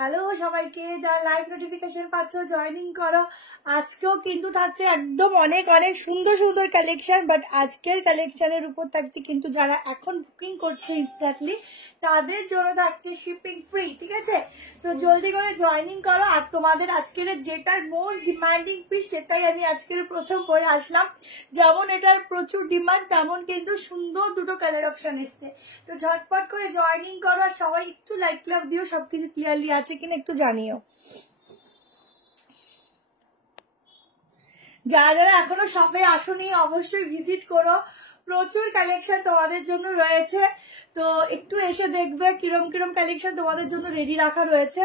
Hello সবাইকে, যারা live notification পাচ্ছ জয়েনিং করো। আজকেও কিন্তু থাকছে একদম অনেক অনেক সুন্দর সুন্দর কালেকশন, বাট আজকের কালেকশনের উপর থাকছে কিন্তু যারা এখন বুকিং করছে ইনস্ট্যান্টলি তাদের জন্য থাকছে শিপিং ফ্রি, ঠিক আছে? তো জলদি করে জয়েনিং করো। আর তোমাদের আজকের যেটার মোস্ট ডিমান্ডিং পিস সেটাই আমি আজকের প্রথম করে আসলাম। যেমন এটার প্রচুর ডিমান্ড, তেমন কিন্তু সুন্দর দুটো কালার অপশন এসছে। তো ঝটপট করে জয়েনিং করো, আর সবাই একটু লাইক লাভ দিও, সবকিছু ক্লিয়ারলি আছে কিনা একটু জানিও। যারা যারা এখনো শপে আসোনি অবশ্যই ভিজিট করো, প্রচুর কালেকশন তোমাদের জন্য রয়েছে। তো একটু এসে দেখবে কিরম কিরম কালেকশন তোমাদের জন্য রেডি রাখা রয়েছে।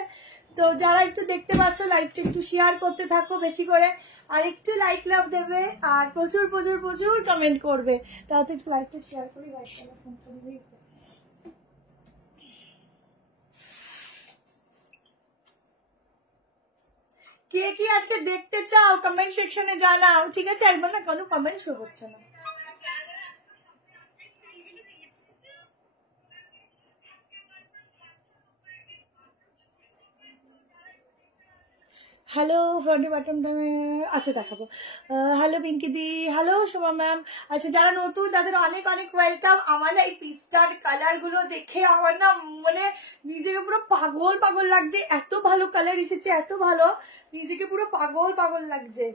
তো যারা একটু দেখতে পাচ্ছ লাইভটা একটু শেয়ার করতে থাকো বেশি করে, আর একটু লাইক লাভ দেবে, আর প্রচুর প্রচুর প্রচুর কমেন্ট করবে। তাহলে একটু লাইভটা শেয়ার করি, ফোনটা দিবি। কে কি আজকে দেখতে চাও কমেন্ট সেকশনে জানাও, ঠিক আছে? একবার না কোনো কমেন্ট শো করছে না। হ্যালো ফ্রন্টি বাটন দামে আচ্ছা দেখাবো। হ্যালো পিঙ্কি দি, হ্যালো সোমা ম্যাম। আচ্ছা যারা নতুন তাদের অনেক অনেক ওয়েলকাম। আমার না এই পিসটার কালারগুলো দেখে আমার না মানে নিজেকে পুরো পাগল পাগল লাগছে, এত ভালো কালার এসেছে, এত ভালো, নিজেকে পুরো পাগল পাগল লাগছে।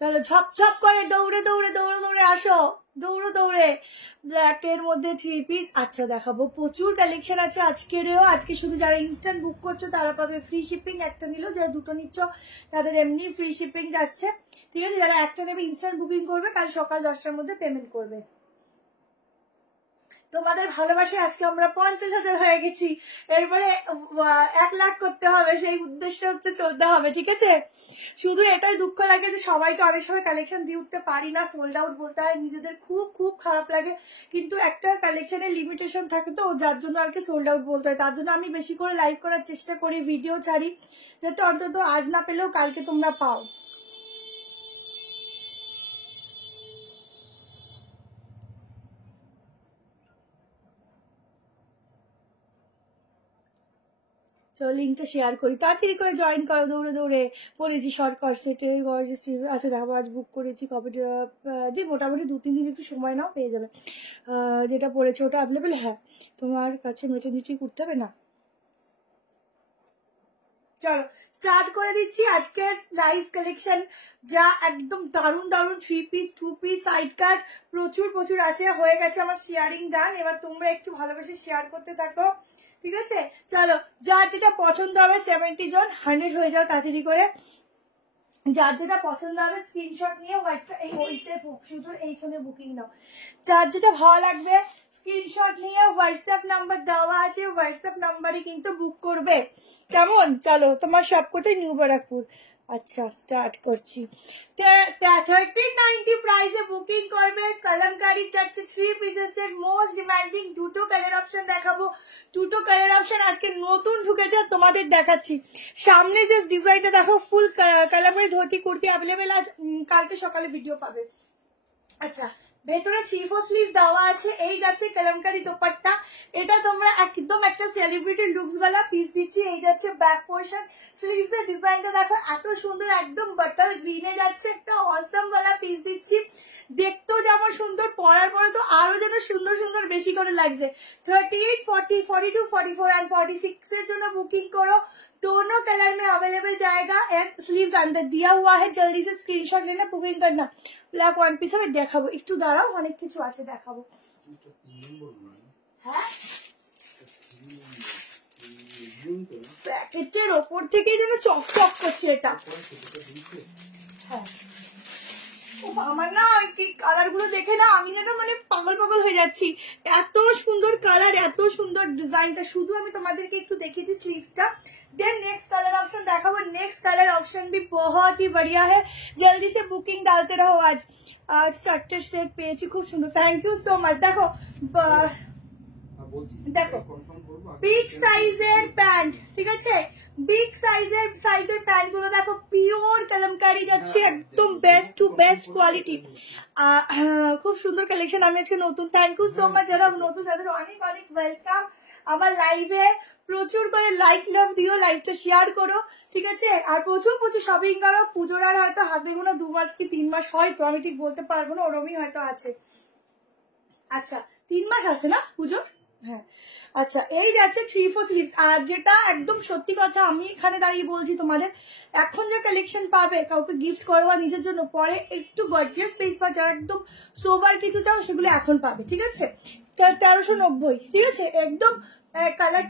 চলো ঝপঝপ করে দৌড়ে দৌড়ে দৌড়ে দৌড়ে আসো, দৌড়ো দৌড়ে। ব্ল্যাকের মধ্যে 3 পিস আচ্ছা দেখাবো, প্রচুর কালেকশন আছে আজকেরও। আজকে শুধু যারা ইনস্ট্যান্ট বুক করছো তারা পাবে ফ্রি শিপিং, একটা নিলো, যারা দুটো নিচ্ছ তাদের এমনি ফ্রি শিপিং যাচ্ছে, ঠিক আছে? যারা একটা নেবে ইনস্ট্যান্ট বুকিং করবে, কাল সকাল 10টার মধ্যে পেমেন্ট করবে। তোমাদের ভালোবাসায় আজকে আমরা 50,000 হয়ে গেছি, এরপরে 1 লাখ করতে হবে, সেই উদ্দেশ্য হচ্ছে চলতে হবে, ঠিক আছে? শুধু এটাই দুঃখ লাগে যে সবাইকে অনেক সময় কালেকশন দিয়ে উঠতে পারি না, সোল্ড আউট বলতে হয়, নিজেদের খুব খুব খারাপ লাগে। কিন্তু একটা কালেকশনের লিমিটেশন থাকে, তো যার জন্য আর কি সোল্ড আউট বলতে হয়। তার জন্য আমি বেশি করে লাইভ করার চেষ্টা করি, ভিডিও ছাড়ি, যাতে অন্তত আজ না পেলেও কালকে তোমরা পাও। চলো লিঙ্কটা শেয়ার করি, তাড়াতাড়ি করে জয়েন করো দৌড়ে দৌড়ে। বলেছি শর্ট কর্সেটে আচ্ছা দেখো আজ বুক করেছি কবে দিয়ে, মোটামুটি 2-3 দিন একটু সময় নাও, পেয়ে যাবে। যেটা পড়েছে ওটা অ্যাভেলেবেল, হ্যাঁ। তোমার কাছে মেটার্নিটি করতে হবে না। চলো স্টার্ট করে দিচ্ছি আজকের লাইভ কালেকশন, যা একদম দারুণ দারুণ 3 পিস 2 পিস সাইড কাট প্রচুর প্রচুর আছে। হয়ে গেছে আমার শেয়ারিং ডান, এবার তোমরা একটু ভালোবেসে শেয়ার করতে থাকো, ঠিক আছে? চলো যার যেটা পছন্দ হবে 70 জন 100 হয়ে যাও তাড়াতাড়ি করে। যার যেটা পছন্দ হবে স্ক্রিনশট নিয়ে হোয়াটসঅ্যাপ এই ওইতে শুধু এই ফোনে বুকিং নাও। যার যেটা ভালো লাগবে স্ক্রিনশট নিয়ে হোয়াটসঅ্যাপ নাম্বার দেওয়া আছে, হোয়াটসঅ্যাপ নাম্বারে কিন্তু বুক করবে, কেমন? চলো তোমার সবকটাই নিউ ব্যারাকপুর। আচ্ছা স্টার্ট করছি। 1390 প্রাইসে বুকিং করবে। কলমকারী যাচ্ছে 3 পিসেসের মোস্ট ডিমান্ডিং দুটো কালার অপশন দেখাবো। দুটো কালার অপশন আজকে নতুন ঢুকেছে, তোমাদের দেখাচ্ছি। সামনে যে ডিজাইনটা দেখো, ফুল কালামের ধুতি কুর্তি অ্যাভেলেবেল আজ, কালকে সকালে ভিডিও পাবে। আচ্ছা ভেতরে 3/4 স্লিভ দেওয়া আছে, এই যাচ্ছে কলমকারী দোপাট্টা। এটা তোমরা একদম একটা সেলিব্রিটি লুকস वाला পিস দিচ্ছি। এই যাচ্ছে ব্যাক পোর্শন, স্লিভস এর ডিজাইনটা দেখো এত সুন্দর, একদম বাটার গ্রিনে যাচ্ছে, একটা অসম वाला পিস দিচ্ছি। দেখতেও যেমন সুন্দর, পরার পরে তো আরো যেন সুন্দর সুন্দর বেশি করে লাগছে। 38, 40, 42, 44 एंड 46 এর জন্য বুকিং করো। दोनों कलर में अवेलेबल जाएगा एंड स्लीव्स अंदर दिया हुआ है, जल्दी से स्क्रीनशॉट लेना, बुकिंग करना। ব্ল্যাক ওয়ান পিস হবে, দেখাবো একটু দাঁড়াও, অনেক কিছু আছে দেখাবো। হ্যাঁ প্যাকেটের ওপর থেকে যেন চকচক করছে এটা। হ্যাঁ আমার না কালার গুলো দেখে না আমি যেন মানে পাগল পাগল হয়ে যাচ্ছি, এত সুন্দর কালার, এত সুন্দর ডিজাইনটা। শুধু আমি তোমাদেরকে একটু দেখিয়ে দিই স্লিভসটা, देन नेक्स्ट कलर ऑप्शन देखाबो। नेक्स्ट कलर ऑप्शन भी बहुत ही बढ़िया है, जल्दी से बुकिंग डालते रहो। आज 4টে সেট পেয়েছি, খুব সুন্দর, থ্যাংক ইউ সো মাচ। দেখো দেখো বিগ সাইজের প্যান্ট, ঠিক আছে, বিগ সাইজের প্যান্ট গুলো দেখো, পিওর কলমকারি যাচ্ছে, একদম বেস্ট টু বেস্ট কোয়ালিটি। খুব সুন্দর কালেকশন আমি আজকে নতুন, থ্যাংক ইউ সো মাচ যারা নতুন, তাদের অনেক অনেক ওয়েলকাম আমার লাইভে। প্রচুর করে লাইক লাভ দিও, লাইভটা শেয়ার করো, ঠিক আছে, আর প্রচুর প্রচুর শপিং করো। পুজোর আর হয়তো হাতে গোনা 2 মাস কি 3 মাস হয়তো, আমি ঠিক বলতে পারবো না, ওরমই হয়তো আছে। আচ্ছা 3 মাস আছে না পুজো, হ্যাঁ। আচ্ছা এই যাচ্ছে 3/4 স্লিভস। আর যেটা একদম সত্যি কথা আমি এখানে দাঁড়িয়ে বলছি তোমাদের, এখন যে কালেকশন পাবে কাউকে গিফট করবা নিজের জন্য, পরে একটু গর্জিয়াস পিস বা যারা একদম সোবার কিছু চাও সেগুলো এখন পাবে, ঠিক আছে। 1390, ঠিক আছে, একদম কালার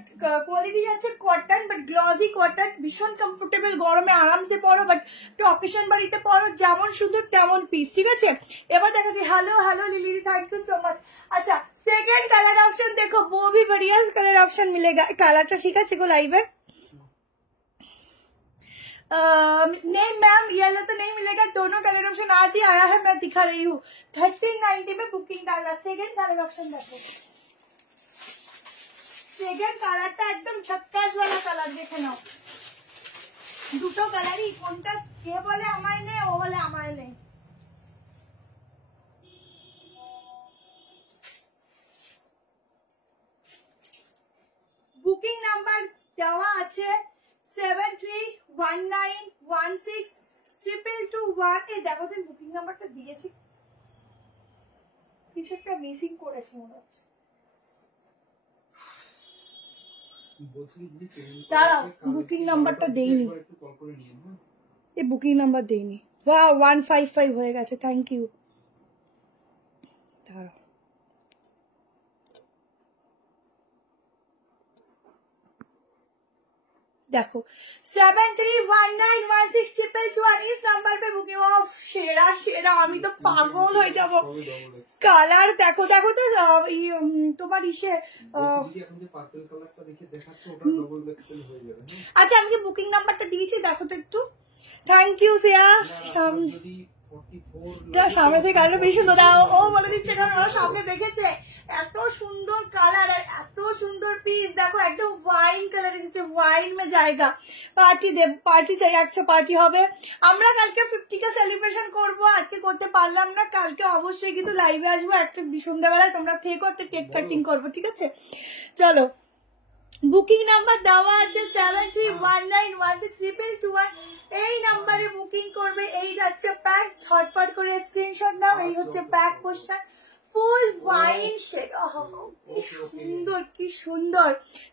কোয়ালিটি যাচ্ছে কটন, বাট গ্লসি কটন, ভীষণ কমফোর্টেবল, গরমে আরামসে পরো, বাট একটু অকেশন বাড়িতে পরো, যেমন সুন্দর তেমন পিস, ঠিক আছে। এবার দেখাচ্ছি, hello hello lily, thank you so much. अच्छा सेकंड कलर ऑप्शन देखो, वो भी बढ़िया कलर ऑप्शन मिलेगा, कलरটা ঠিক আছে গো লাইভে। नहीं मैम येलो तो नहीं मिलेगा, दोनों कलर ऑप्शन आज ही आया है, मैं दिखा रही हूँ। 1390 में बुकिंग डाला, सेकंड कलर ऑप्शन देखो, সেকেন্ড কালারটা একদম ছক্কাস वाला কালার, দেখে নাও, দুটো কালারই, কোনটা কে বলে আমার নেই, ও বলে আমার নেই। বুকিং নাম্বার দেওয়া আছে 7319162221। এই দেখো তুমি বুকিং নাম্বারটা দিয়েছি, কিছু একটা মিসিং করেছি মনে হচ্ছে, দাঁড়াও বুকিং নাম্বারটা দেইনি, এই বুকিং নাম্বার দেইনি। বাহ 155 হয়ে গেছে, থ্যাংক ইউ। দাঁড়াও देखो 7319162221 इस नंबर पे बुकिंग ऑफ। शेरा शेरा আমি তো পাগল হয়ে যাব, কালার দেখো দেখো তো তোমার ইসে আচ্ছা আমি কি বুকিং নাম্বারটা দিয়েছি দেখো তো একটু, থ্যাংক ইউ শ্রেয়া। সামনে থেকে আরো বেশি সুন্দর, ও বলে দিচ্ছে কারণ ওরা সামনে দেখেছে, এত সুন্দর কালার আর এত সুন্দর পিস, দেখো একদম ওয়াইন কালার এসেছে, ওয়াইন মে জায়গা, পার্টি দে, পার্টি চাই, আচ্ছা পার্টি হবে। আমরা কালকে 50 সেলিব্রেশন করব, আজকে করতে পারলাম না, কালকে অবশ্যই কিন্তু লাইভে আসবো একটা সন্ধ্যাবেলায়, তোমরা থেকো, একটা কেক কাটিং করবো, ঠিক আছে। চলো বুকিং নাম্বার দেওয়া আছে 7319162221, এই নাম্বারে বুকিং করবে। এই যাচ্ছে প্যাক, ঝটপট করে স্ক্রিনশট নাও, এই হচ্ছে প্যাক পোস্টার, ফুল ওয়াইন শেড, কি সুন্দর কি সুন্দর।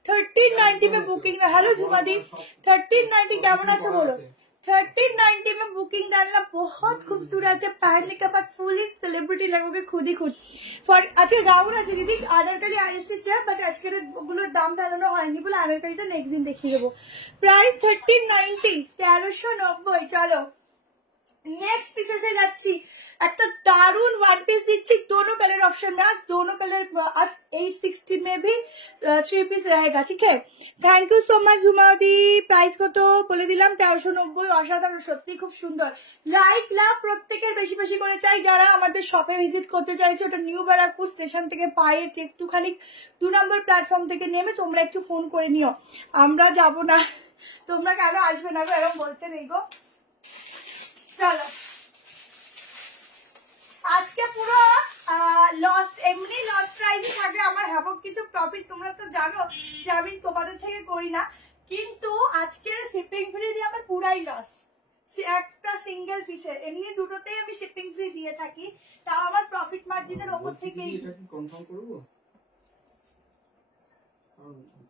1390 में बुकिंग। हेलो जुमादी 1390 কেমন আছে বলো। 1390 में बुकिंग डालना बहुत खूबसूरत है, पहनने के बाद फुली सेलिब्रिटी लगोगे खुद ही खुद। फॉर আজকে গাউন আছে দিদি, আনারকলি এসেছে, বাট আজকের ওগুলোর দাম ফেলানো হয়নি বলে আনারকলিটা নেক্সট দিন দেখিয়ে দেবো। প্রাইস 1390, 1390। চলো नेक्स्ट पीसे से যাচ্ছি, একটা দারুন ওয়ান পিস দিচ্ছি, दोनों कलर ऑप्शन में, आज दोनों कलर, आज 860 में भी 3 पीस रहेगा, ठीक है। थैंक यू सो मच ঝুমাদি। প্রাইস কত বলে দিলাম, 1390। অসাধারণ, সত্যি খুব সুন্দর। লাইক লাভ প্রত্যেকের বেশি বেশি করে চাই, যারা আমাদের শপে ভিজিট করতে চাইছো, ওটা নিউ ব্যারাকপুর স্টেশন থেকে পায়ে একটুখানি 2 নম্বর প্ল্যাটফর্ম থেকে নেমে তোমরা একটু ফোন করে নিও, আমরা যাব না, তোমরা কেন আসবে না গো, এরকম বলতে নেই গো। চলো আজকে পুরো লস, এমনি লস প্রাইসই থাকবে, আমার হ্যাবক কিছু প্রফিট তোমরা তো জানো যে আমি তোমাদের থেকে করি না, কিন্তু আজকে শিপিং ফ্রি দিয়ে আমার পুরাই লস, একটা সিঙ্গেল পিসের, এমনি দুটোতেই আমি শিপিং ফ্রি দিয়ে থাকি, তাও আমার প্রফিট মার্জিনের ওপর থেকেই। এটা কি কনফার্ম করব?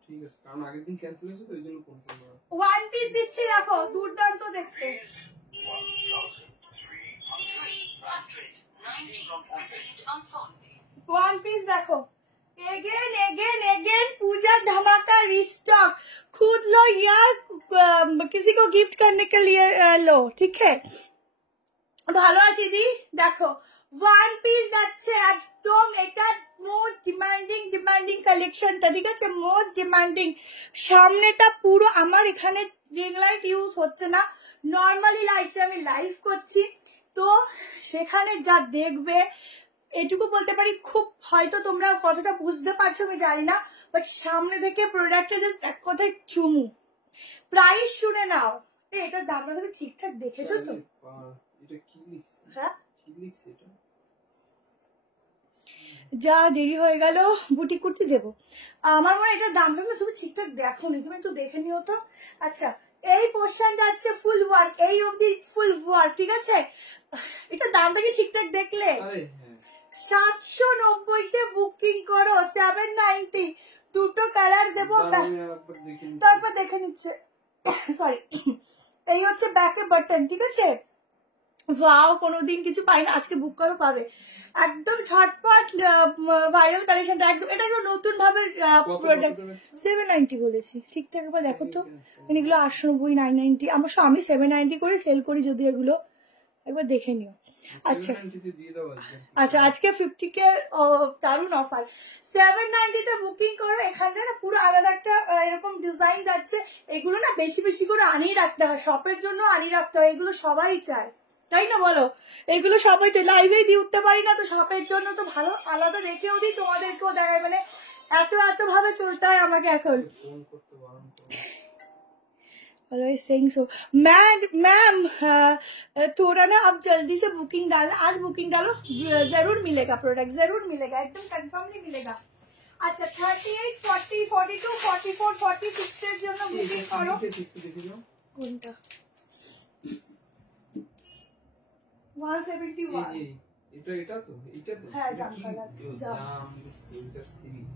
ঠিক আছে, কারণ আগের দিন ক্যান্সেল হয়েছে তো এইজন্য কনফার্ম করা। ওয়ান পিস দিচ্ছি, দেখো দুর্দান্ত দেখতে, ওয়ান পিস দেখো, এগেन एगेन एगेन पूजा धमाका रिस्टॉक, खुद लो यार, किसी को गिफ्ट करने के लिए लो, ठीक है। ভালো আছি দি, দেখো ওয়ান পিস যাচ্ছে একদম, এটা মোস্ট ডিমান্ডিং কালেকশনটা, ঠিক আছে, মোস্ট ডিমান্ডিং। সামনেটা পুরো আমার এখানে রিং লাইট ইউজ হচ্ছে না, নর্মালি লাইটে আমি লাইভ করছি, তো সেখানে যা দেখবে এটুকু বলতে পারি, খুব হয়তো তোমরা কতটা বুঝতে পারছো আমি জানি না, বাট সামনে থেকে প্রোডাক্টে জাস্ট এক কথায় চুমু। প্রাইস শুনে নাও। এটার দামটা তুমি ঠিকঠাক দেখেছো তো? এটা কি লিখছে? হ্যাঁ, কি লিখছে এটা? যা দেরি হয়ে গেল, বুটি কুর্তি দেবো। আমার মনে হয় এটার দামটা না তুমি ঠিকঠাক দেখো নি, তুমি একটু দেখে নিও তো। আচ্ছা, এই পোর্শন যাচ্ছে ফুল ওয়ার্ক, এই অবধি ফুল ওয়ার্ক, ঠিক আছে? এটার দামটা কি ঠিকঠাক দেখলে? 790-তে বুকিং করো, 790, দুটো কালার দেবো। তারপর দেখে নিচ্ছে, সরি। এই হচ্ছে ব্যাকে বাটন, ঠিক আছে? ওয়াও, কোনোদিন কিছু পাই না, আজকে বুক করো পাবে। একদম ঝটপট ভাইরাল কালেকশনটা, একদম এটা একটু নতুন ভাবে প্রোডাক্ট। 790 বলেছি, ঠিকঠাক একবার দেখো তো। এগুলো 890, 990, আমার আমি 790 করে সেল করি, যদি এগুলো একবার দেখে নিও। আচ্ছা আচ্ছা, আজকে 50K দারুন অফার। 790-তে বুকিং করো। এখানটা না পুরো আলাদা একটা এরকম ডিজাইন যাচ্ছে। এগুলো না বেশি বেশি করে আনিয়ে রাখতে হয়, শপের জন্য আনিয়ে রাখতে হয়, এগুলো সবাই চায়, তাই না বলো? এগুলো সবাই চায়, লাইভেই দিয়ে উঠতে পারি না, তো শপের জন্য তো ভালো আলাদা রেখেও দিই, তোমাদেরকেও দেয়, মানে এত ভাবে চলতে হয় আমাকে এখন। saying so, मैम थोड़ा ना आप जल्दी से बुकिंग डालना, आज बुकिंग डालो, जरूर मिलेगा प्रोडक्ट, जरूर मिलेगा, एकदम कंफर्म नहीं मिलेगा। अच्छा, 38, 40, 42, 44, 46 এর জন্য বুকিং করো। কোনটা? 171। এটা তো হ্যাঁ, জাম কালার, জাম ফিল্টার সিরিজ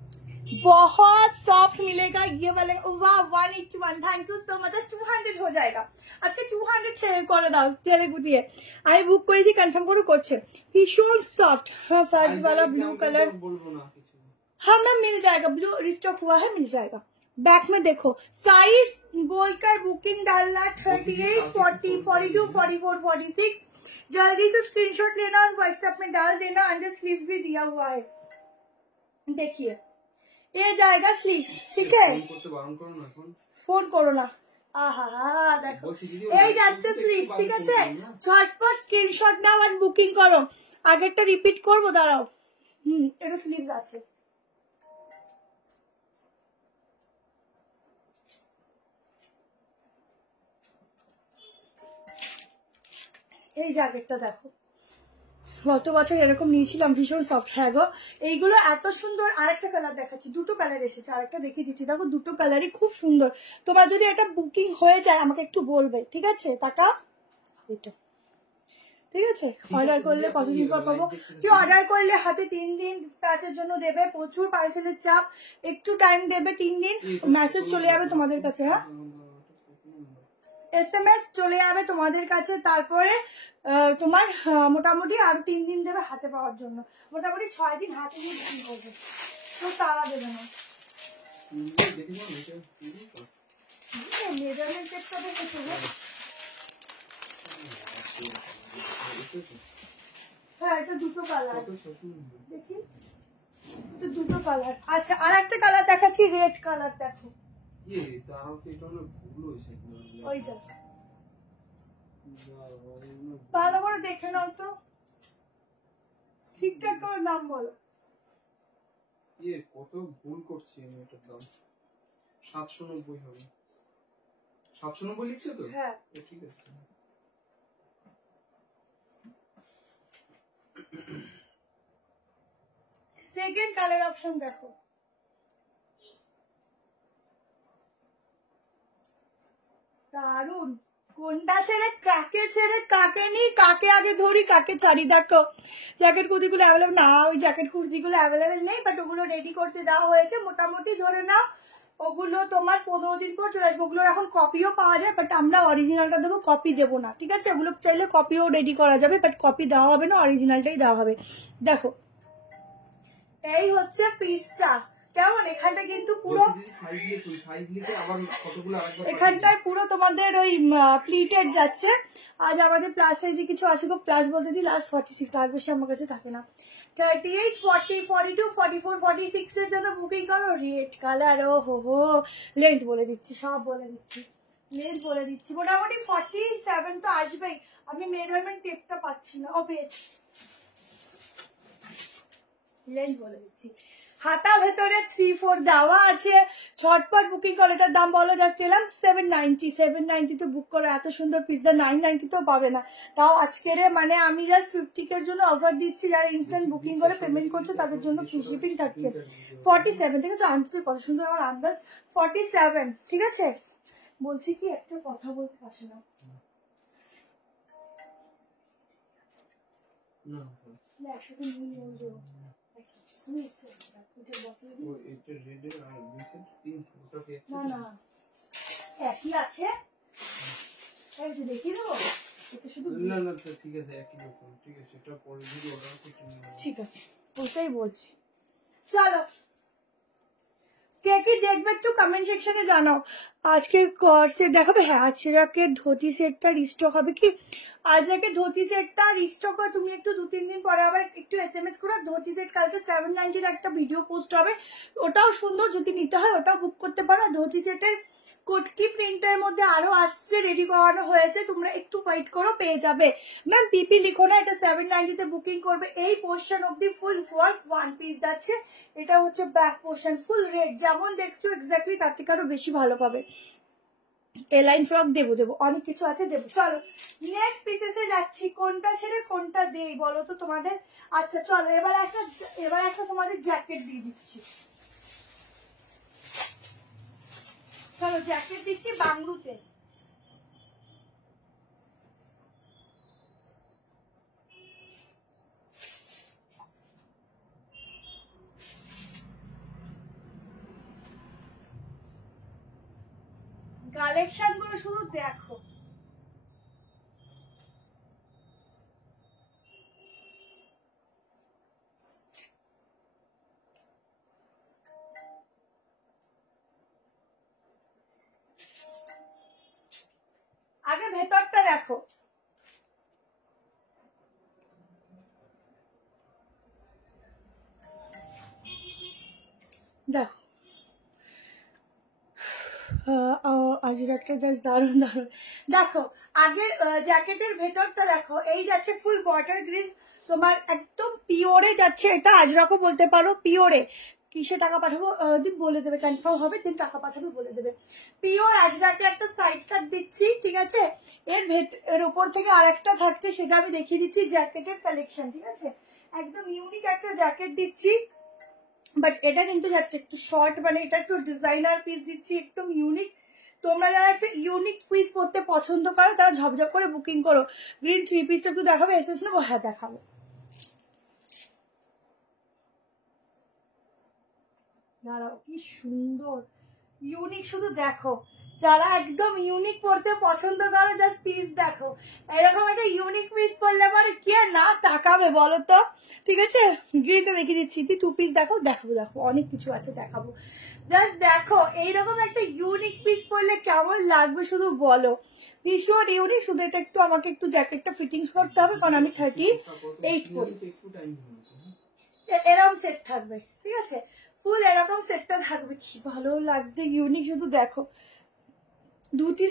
बहुत सॉफ्ट मिलेगा ये वाले। वाह, 181, थैंक यू सो मच। 200 हो जाएगा আজকে, 200 করে দাও তেলেগু দিয়ে। আমি বুক করেছি, কনফার্ম করছে। ভীষণ সফট। हाँ, फर्स्ट वाला ब्लू कलर, हाँ मैम मिल जाएगा, ब्लू रिस्टॉक हुआ है, मिल जाएगा। बैक में देखो, साइज बोलकर बुकिंग डालना, 38, 40, 42, 44, 46। जल्दी से स्क्रीनशॉट लेना और व्हाट्सएप में डाल देना। अंडर स्लीव्स भी दिया हुआ है, देखिए ये जाएगा स्लीव, ठीक है? ফোন করো না। আহা, দেখো এই যাচ্ছে স্লিভ, ঠিক আছে? ঝটপট স্ক্রিনশট নাও আর বুকিং করো। আগেরটা রিপিট করবো, দাঁড়াও। এটা স্লিভস আছে। এই জ্যাকেটটা দেখো, গত বছর এরকম নিয়েছিলাম, ভীষণ সফট। হ্যাঁ গো, এইগুলো এত সুন্দর। আরেকটা কালার দেখাচ্ছি, দুটো কালার এসেছে, আরেকটা দেখিয়ে দিচ্ছি, দেখো দুটো কালারই খুব সুন্দর। তোমার যদি এটা বুকিং হয়ে যায় আমাকে একটু বলবে, ঠিক আছে? টাকা এটা, ঠিক আছে? অর্ডার করলে কতদিন পর পাবো? কি অর্ডার করলে হাতে 3 দিন ডিসপ্যাচের জন্য দেবে, প্রচুর পার্সেলের চাপ, একটু টাইম দেবে, 3 দিন মেসেজ চলে যাবে তোমাদের কাছে। হ্যাঁ, SMS চলে যাবে তোমাদের কাছে, তারপরে তোমার মোটামুটি আরো 3 দিন দেবে হাতে পাওয়ার জন্য, মোটামুটি 6 দিন হাতে নিয়ে বুকিং করবে, তো তারা দেবে না। মেজারমেন্ট টেপটা দেখেছো? হ্যাঁ, এটা দুটো কালার, দেখি এটা দুটো কালার। আচ্ছা, আর একটা কালার দেখাচ্ছি, রেড কালার দেখো। ওইটা ভালো করে দেখে নাও তো, ঠিকঠাক করে দাম বলো। কত ভুল করছি আমি, এটার দাম 790 হবে। 790 লিখছে তো? হ্যাঁ, ঠিক আছে। সেকেন্ড কালার অপশন দেখো, দারুন। কোনটা ছেড়ে কাকে নিই, কাকে আগে ধরি, কাকে ছাড়ি। দেখো জ্যাকেট কুর্তিগুলো অ্যাভেলেবেল না, ওই জ্যাকেট কুর্তিগুলো অ্যাভেলেবেল নেই, বাট ওগুলো রেডি করতে দেওয়া হয়েছে। মোটামুটি ধরে নাও ওগুলো তোমার 15 দিন পর চলে আসবে। ওগুলোর এখন কপিও পাওয়া যায়, বাট আমরা অরিজিনালটা দেবো, কপি দেবো না, ঠিক আছে? ওগুলো চাইলে কপিও রেডি করা যাবে, বাট কপি দেওয়া হবে না, অরিজিনালটাই দেওয়া হবে। দেখো এই হচ্ছে পিসটা, কেমন? এখানটা কিন্তু পুরো এখানটায় পুরো তোমাদের ওই প্লিটেড যাচ্ছে। আজ আমাদের প্লাস সাইজে কিছু আছে গো, প্লাস বলতেছি লাস্ট 46, তার বেশি আমার কাছে থাকে না। 38, 40, 42, 44, 46 এর জন্য বুকিং করো। রেড কালার, ও হো, লেন্থ বলে দিচ্ছি, সব বলে দিচ্ছি, লেন্থ বলে দিচ্ছি। মোটামুটি 47 তো আসবেই। আমি মেজারমেন্ট টেপটা পাচ্ছি না, ও পেয়েছি। লেন্থ বলে দিচ্ছি, হাতা ভেতরে 3/4 দেওয়া আছে, ঝটপট বুকিং করো। এটার দাম বলো জাস্ট এলাম 790, 790 তে বুক করো, এত সুন্দর পিস দা 990 তেও পাবে না। তাও আজকের মানে আমি জাস্ট 50 এর জন্য অফার দিচ্ছি, যারা ইনস্ট্যান্ট বুকিং করে পেমেন্ট করছো তাদের জন্য ফ্রি শিপিং থাকছে। 47 ঠিক আছে, আনছে কত সুন্দর আমার আন্দাজ, 47 ঠিক আছে। বলছি কি একটা কথা বলতে আসে না, একসাথে নিয়ে নিয়ে না না একই আছে, দেখিয়ে দেবো এটা শুধু। না না ঠিক আছে, একই রকম, ঠিক আছে, এটা পরে যদি অর্ডার করতে ঠিক আছে, ওটাই বলছি। চলো, কে কি দেখবে একটু কমেন্ট সেকশনে জানাও। আজকে সেট দেখাবে, হ্যাঁ আজকে ধুতি সেটটা রিস্টক হবে কি, আজকে ধুতি সেটটা রিস্টক হয়, তুমি একটু 2-3 দিন পরে আবার একটু SMS করো। ধুতি সেট কালকে 790 একটা ভিডিও পোস্ট হবে, ওটাও সুন্দর, যদি নিতে হয় ওটাও বুক করতে পারো। ধুতি সেটের কোটকি প্রিন্টের মধ্যে আরো আসছে, রেডি করানো হয়েছে, তোমরা একটু ওয়েট করো, পেয়ে যাবে। ম্যাম পিপি লিখো না, এটা 790 তে বুকিং করবে। এই পোর্শন অব্দি ফুল ওয়ার্ক ওয়ান পিস যাচ্ছে, এটা হচ্ছে ব্যাক পোর্শন, ফুল রেড, যেমন দেখছো এক্স্যাক্টলি তার থেকে আরো বেশি ভালো পাবে। এলাইন ফ্রক দেবো অনেক কিছু আছে, দেবো। চলো নেক্সট পিসেসে যাচ্ছি, কোনটা ছেড়ে কোনটা দেই বলো তো তোমাদের। আচ্ছা চলো এবার একটা তোমাদের জ্যাকেট দিয়ে দিচ্ছি। চলো জ্যাকেট দিচ্ছি বাংলুতে। কালেকশন গুলো শুধু দেখো, আগে ভেতরটা দেখো। দেখো একটা জাস্ট দারুণ দারুণ, দেখো আগের জ্যাকেটের ভেতরটা দেখো, এই যাচ্ছে ফুল বটার গ্রিন, তোমার একদম পিওরে যাচ্ছে, এটা আজরাকও বলতে পারো, পিওরে। কিসে টাকা পাঠাবো বলে দেবে, কনফার্ম হবে দিন টাকা পাঠাবে বলে দেবে। পিওর আজরাকে একটা সাইড কাট দিচ্ছি, ঠিক আছে। এর উপর থেকে আরেকটা থাকছে, সেটা আমি দেখিয়ে দিচ্ছি, জ্যাকেটের কালেকশন, ঠিক আছে। একদম ইউনিক একটা জ্যাকেট দিচ্ছি, বাট এটা কিন্তু যাচ্ছে একটু শর্ট, মানে এটা একটু ডিজাইনার পিস দিচ্ছি, একদম ইউনিক। তোমরা যারা একটা ইউনিক পিস পরতে পছন্দ করো তারা ঝপঝপ করে বুকিং করো। গ্রিন 3 পিসটা একটু দেখাবে, এসএস নেবো, হ্যাঁ দেখাবো। দাঁড়াও, কি সুন্দর ইউনিক, শুধু দেখো। যারা একদম ইউনিক পড়তে পছন্দ করো জাস্ট পিস দেখো, এরকম একটা ইউনিক পিস পরলে পরে কি আর না তাকাবে বলো তো, ঠিক আছে। গ্রিনটা দেখিয়ে দিচ্ছি, তুই 2 পিস দেখাবো, দেখো অনেক কিছু আছে দেখাবো, জাস্ট দেখো এইরকম একটা ইউনিক পিস পরলে কেমন লাগবে শুধু বলো, ভীষণ ইউনিক। শুধু এটা একটু আমাকে একটু জ্যাকেটটা ফিটিংস করতে হবে, কারণ আমি 38 পরি। এরকম সেট থাকবে, ঠিক আছে, ফুল এরকম সেটটা থাকবে, কি ভালো লাগছে ইউনিক, শুধু দেখো। ধুতি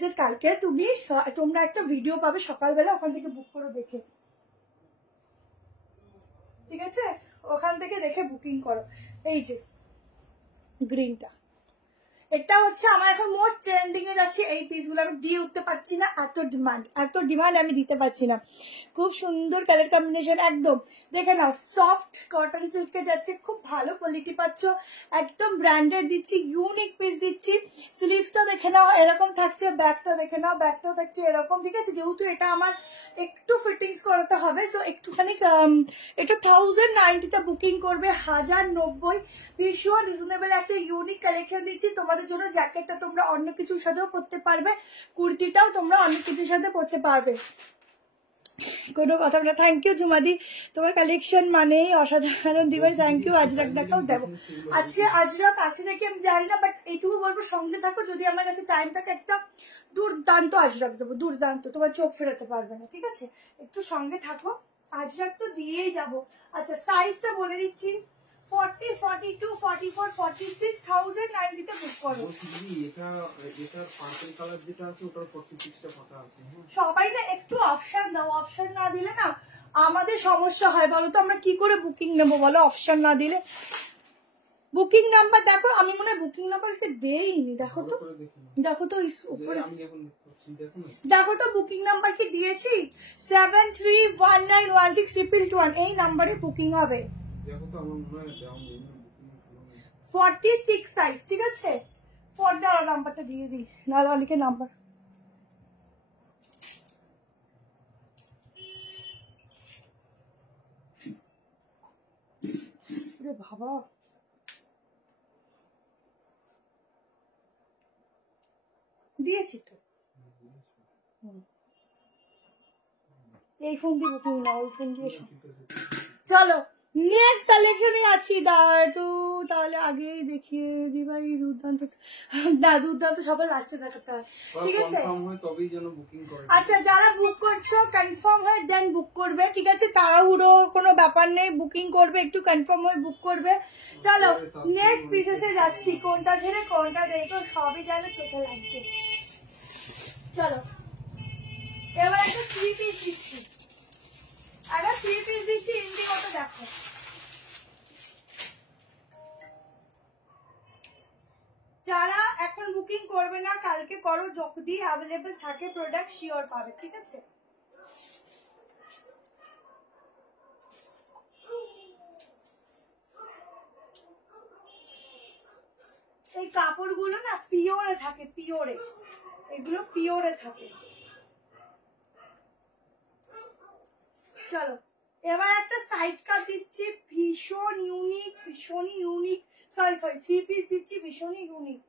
সেট কালকে তোমরা একটা ভিডিও পাবে সকালবেলা, ওখান থেকে বুক করে দেখে, ঠিক আছে, ওখান থেকে দেখে বুকিং করো। এই যে গ্রিনটা, এটা হচ্ছে আমার এখন মোস্ট ট্রেন্ডিং এ যাচ্ছে, এই পিসগুলো আমি দিয়ে উঠতে পারছি না, এত ডিমান্ড আমি দিতে পারছি না। খুব সুন্দর কালার কম্বিনেশন, একদম দেখে নাও, সফট কটন সিল্কে যাচ্ছে, খুব ভালো কোয়ালিটি পাচ্ছ, একদম ব্র্যান্ডেড দিচ্ছি, ইউনিক পিস দিচ্ছি। স্লিভসটা দেখে নাও এরকম থাকছে, ব্যাকটা দেখে নাও, ব্যাকটাও থাকছে এরকম, ঠিক আছে। যেহেতু এটা আমার একটু ফিটিংস করাতে হবে, সো একটুখানি এটা 1090 তে বুকিং করবে, 1090, ভীষণ রিজনেবল একটা ইউনিক কালেকশন দিচ্ছি তোমাদের জন্য। জ্যাকেটটা তোমরা অন্য কিছুর সাথেও পরতে পারবে, কুর্তিটাও তোমরা অন্য কিছুর সাথে পরতে পারবে, কোনো কথা না। থ্যাংক ইউ ঝুমাদি, তোমার কালেকশন মানে অসাধারণ দিবাই, থ্যাংক ইউ। আজরাক দেখাও, দেবো আজকে আজরাক আছে নাকি আমি জানি না, বাট এইটুকু বলবো সঙ্গে থাকো, যদি আমার কাছে টাইম থাকে একটা দুর্দান্ত আজরাক দেবো, দুর্দান্ত, তোমার চোখ ফেরাতে পারবে না, ঠিক আছে, একটু সঙ্গে থাকো, আজরাক তো দিয়েই যাবো। আচ্ছা সাইজটা বলে দিচ্ছি, 40, 42, 44, 46, 1090 তে বুক করো। পার্পল কালার যেটা আছে ওটার 46টা পাতা আছে। সবাই না একটু অপশন দাও, অপশন না দিলে না আমাদের সমস্যা হয় বলো তো, আমরা কি করে বুকিং নেবো বলো অপশন না দিলে? বুকিং নাম্বার দেখো, আমি মনে হয় বুকিং নাম্বার দেইনি। দেখো তো, দেখো তো উপরে, দেখো তো বুকিং নাম্বার কি দিয়েছি? 731916 এই নাম্বারে বুকিং হবে। 46 সাইজ, ঠিক আছে? পর্দার নাম্বারটা দিয়ে দিই, নাহলে অনেকে নাম্বার বাবা। দিয়েছি তো, এই ফোন দিয়ে বুকিং না, ওই ফোন দিয়ে। চলো নেক্সট কালেকশনে আছি। তাহলে আগেই দেখিয়ে দি ভাই, দুর্দান্ত না, দুর্দান্ত সবার লাস্টে দেখাতে হয়, ঠিক আছে? আচ্ছা, যারা বুক করছো কনফার্ম হয় দেন বুক করবে, ঠিক আছে? তাড়াহুড়ো কোনো ব্যাপার নেই, বুকিং করবে একটু কনফার্ম হয়ে বুক করবে। চলো নেক্সট পিসেসে যাচ্ছি, কোনটা ছেড়ে কোনটা দেখো সবই যেন চোখে লাগছে। চলো এবার একটা 3 পিস দিচ্ছি, আগে 3 পিস দিচ্ছি। ইন্ডিগোটা দেখো, যারা এখন বুকিং করবে না কালকে করো, যদি অ্যাভেলেবল থাকে প্রোডাক্ট শিওর পাবে, ঠিক আছে? এই কাপড়গুলো না পিওরে থাকে, পিওরে, এগুলো পিওরে থাকে। চলো এবার একটা সাইড কাট দিচ্ছি, ভীষণ ইউনিক, ভীষণ ইউনিক। সরি 3 পিস দিচ্ছি, ভীষণ ইউনিক।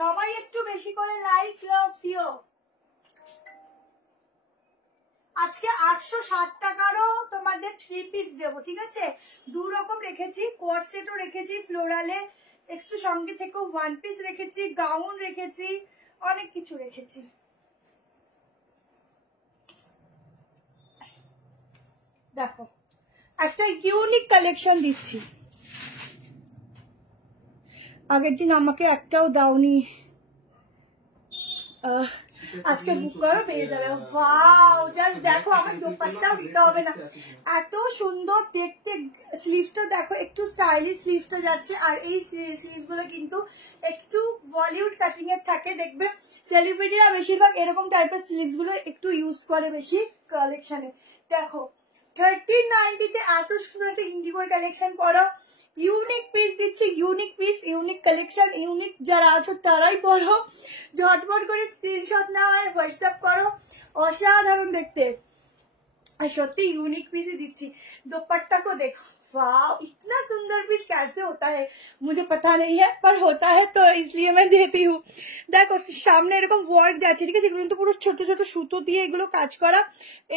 সবাই একটু বেশি করে লাইক লাভ দিও। আজকে 860 টাকারও তোমাদের 3 পিস দেবো, ঠিক আছে? 2 রকম রেখেছি, কোয়ার সেটও রেখেছি, ফ্লোরালে একটু সঙ্গে থেকে 1 পিস রেখেছি, গাউন রেখেছি, অনেক কিছু রেখেছি। দেখো একটা ইউনিক কালেকশন দিচ্ছি। আগের দিন আমাকে একটাও দাওনি, আজকে বুক করো পেয়ে যাবে। ওয়াও, জাস্ট দেখো, আমার দোপাট্টাও দিতে হবে না, এত সুন্দর দেখতে। স্লিভসটা দেখো, একটু স্টাইলিশ স্লিভসটা যাচ্ছে, আর এই স্লিভগুলো কিন্তু একটু বলিউড কাটিং এর থাকে, দেখবে সেলিব্রিটিরা বেশিরভাগ এরকম টাইপের স্লিভস গুলো একটু ইউজ করে বেশি কালেকশনে। দেখো 1390 এত সুন্দর একটা ইন্ডিগোর কালেকশন পড়ো। ইউনিক পিস দিচ্ছি, unique piece, unique collection, unique যারা আছো তারাই পড়ো। ঝটপট করে স্ক্রিনশট নাও আর হোয়াটসঅ্যাপ করো, অসাধারণ দেখতে। और सत्य यूनिक पीस ही दीची। दुपट्टा को देखो, वाह इतना सुंदर पीस कैसे होता है मुझे पता नहीं है, पर होता है तो इसलिए मैं देती हूँ। देखो सामने এরকম ওয়ার্ক যাচ্ছে, ঠিক আছে? এগুলো কিন্তু পুরো ছোট ছোট সুতো দিয়ে এগুলো কাজ করা,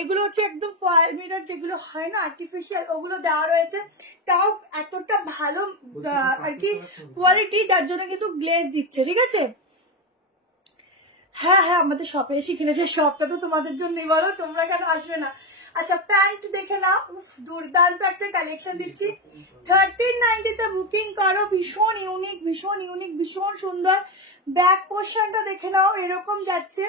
এগুলো হচ্ছে একদম ফয়েল মিরর যেগুলো হয় না আর্টিফিশিয়াল, ওগুলো দেওয়া রয়েছে। তাও এতটা ভালো আর কি কোয়ালিটি, যার জন্য কিন্তু গ্লেজ দিচ্ছে, ঠিক আছে? হ্যাঁ হ্যাঁ, আমাদের শপে এসে কিনেছে, শপটা তো তোমাদের জন্যই, বলো তোমরা কেন আসবে না? আচ্ছা প্যান্ট দেখে নাও, দুর্দান্ত একটা কালেকশন দিচ্ছি। 1390 তে বুকিং করো, ভীষণ ইউনিক, ভীষণ ইউনিক, ভীষণ সুন্দর। ব্যাক পোর্শনটা দেখে নাও, এরকম যাচ্ছে।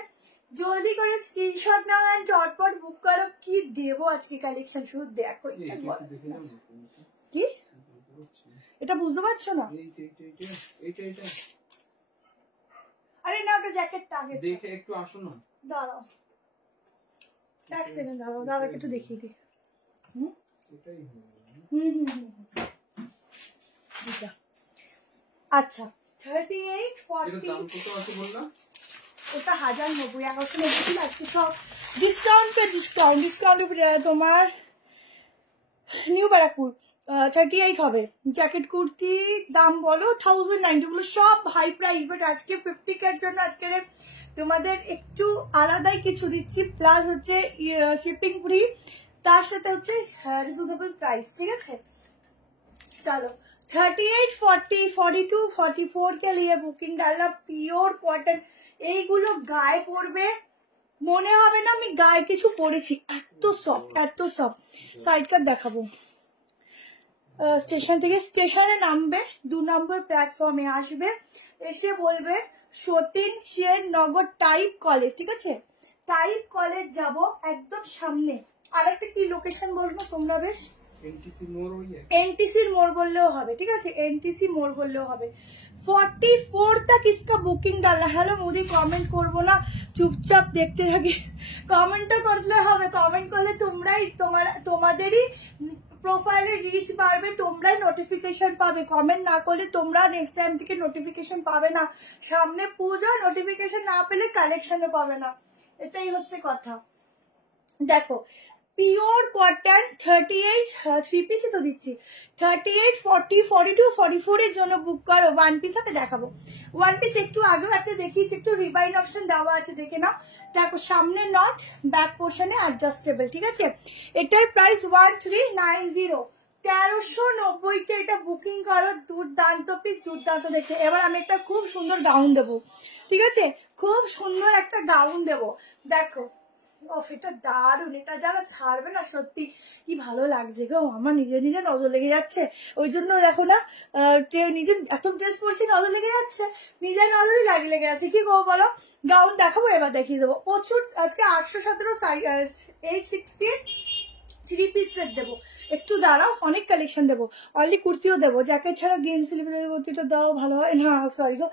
জলদি করে স্ক্রিনশট নাও আর চটপট বুক করো। কি দেবো আজকে কালেকশন, শুধু দেখো। কি এটা বুঝতে পারছো না? আরে না, ওটা জ্যাকেটটা আগে দেখে একটু আসো না, দাঁড়াও এক সেকেন্ড, দাঁড়াও, দাদাকে একটু দেখিয়ে দিই। আচ্ছা 38 40 ওটা 1090, 1190 ছিল, আজকে সব ডিসকাউন্ট পে ডিসকাউন্ট, ডিসকাউন্ট তোমার নিউ ব্যারাকপুর 38 হবে। জ্যাকেট কুর্তি দাম বলো 1090, গুলো সব হাই প্রাইস, বাট আজকে 50 এর জন্য আজকে তোমাদের একটু আলাদাই কিছু দিচ্ছি, প্লাস হচ্ছে শিপিং ফ্রি, তার সাথে হচ্ছে রিজনেবল প্রাইস, ঠিক আছে? चलो 38 40 42 44 के लिए বুকিং ডালা, পিওর কটন। এইগুলো গায়ে পরবে মনে হবে না আমি গায়ে কিছু পরেছি, এত সফট, এত সফট। সাইড কাট দেখাবো। স্টেশন থেকে স্টেশনে নামবে, 2 নম্বর প্ল্যাটফর্মে আসবে, এসে বলবে সতীন সেন নগর টাইপ কলেজ, ঠিক আছে? টাইপ কলেজ যাব একদম সামনে। আর একটা কি লোকেশন বলবো তোমরা? বেশ এনটিসি মোড়, ওই एनटीसी मोड़ बोलলেও হবে, ঠিক আছে? एनटीसी मोड़ बोलলেও হবে। 44 तक इसका बुकिंग डालना। হ্যালো মোদি, কমেন্ট করবো না, চুপচাপ দেখতে থাকি। কমেন্টটা করলে হবে, কমেন্ট করলে তোমরাই তোমাদেরই প্রোফাইলে রিচ বাড়বে, তোমরাই নোটিফিকেশন পাবে। কমেন্ট না করলে তোমরা নেক্সট টাইম থেকে নোটিফিকেশন পাবে না। সামনে পুজো, নোটিফিকেশন না পেলে কালেকশনও পাবে না, এটাই হচ্ছে কথা। দেখো পিওর কটন 38 3 পিসে তো দিচ্ছি, 38 40 42 44 এর জন্য বুক করো। ওয়ান পিস হাতে দেখাবো, ওয়ান পিস একটু আগেও একটা দেখিয়েছি, একটু রিবাইন অপশন দেওয়া আছে, দেখে নাও। দেখো সামনে নট, ব্যাক পোর্শনে অ্যাডজাস্টেবল, ঠিক আছে? এটার প্রাইস 1390, 1390-তে এটা বুকিং করো। দুর্দান্ত পিস, দুর্দান্ত দেখে। এবার আমি একটা খুব সুন্দর গাউন দেবো, ঠিক আছে? খুব সুন্দর একটা গাউন দেবো, দেখো। এটা দারুন, এটা যারা ছাড়বে না, সত্যি কি ভালো লাগছে গো, আমার নিজে নিজে নজর লেগে যাচ্ছে। ওই জন্য দেখো না, নিজে এত ড্রেস পরছি, নজর লেগে যাচ্ছে, নিজের নজরই লেগে আছে। কি করবো বলো? গাউন দেখাবো, এবার দেখিয়ে দেবো। প্রচুর আজকে 817 860 3 পিস সেট দেবো। একটু দাঁড়াও, অনেক কালেকশন দেবো। অলরেডি কুর্তিও দেবো, জ্যাকেট ছাড়া গ্রিন স্লিভের কুর্তিটা দাও, ভালো হয় না? সরি গো,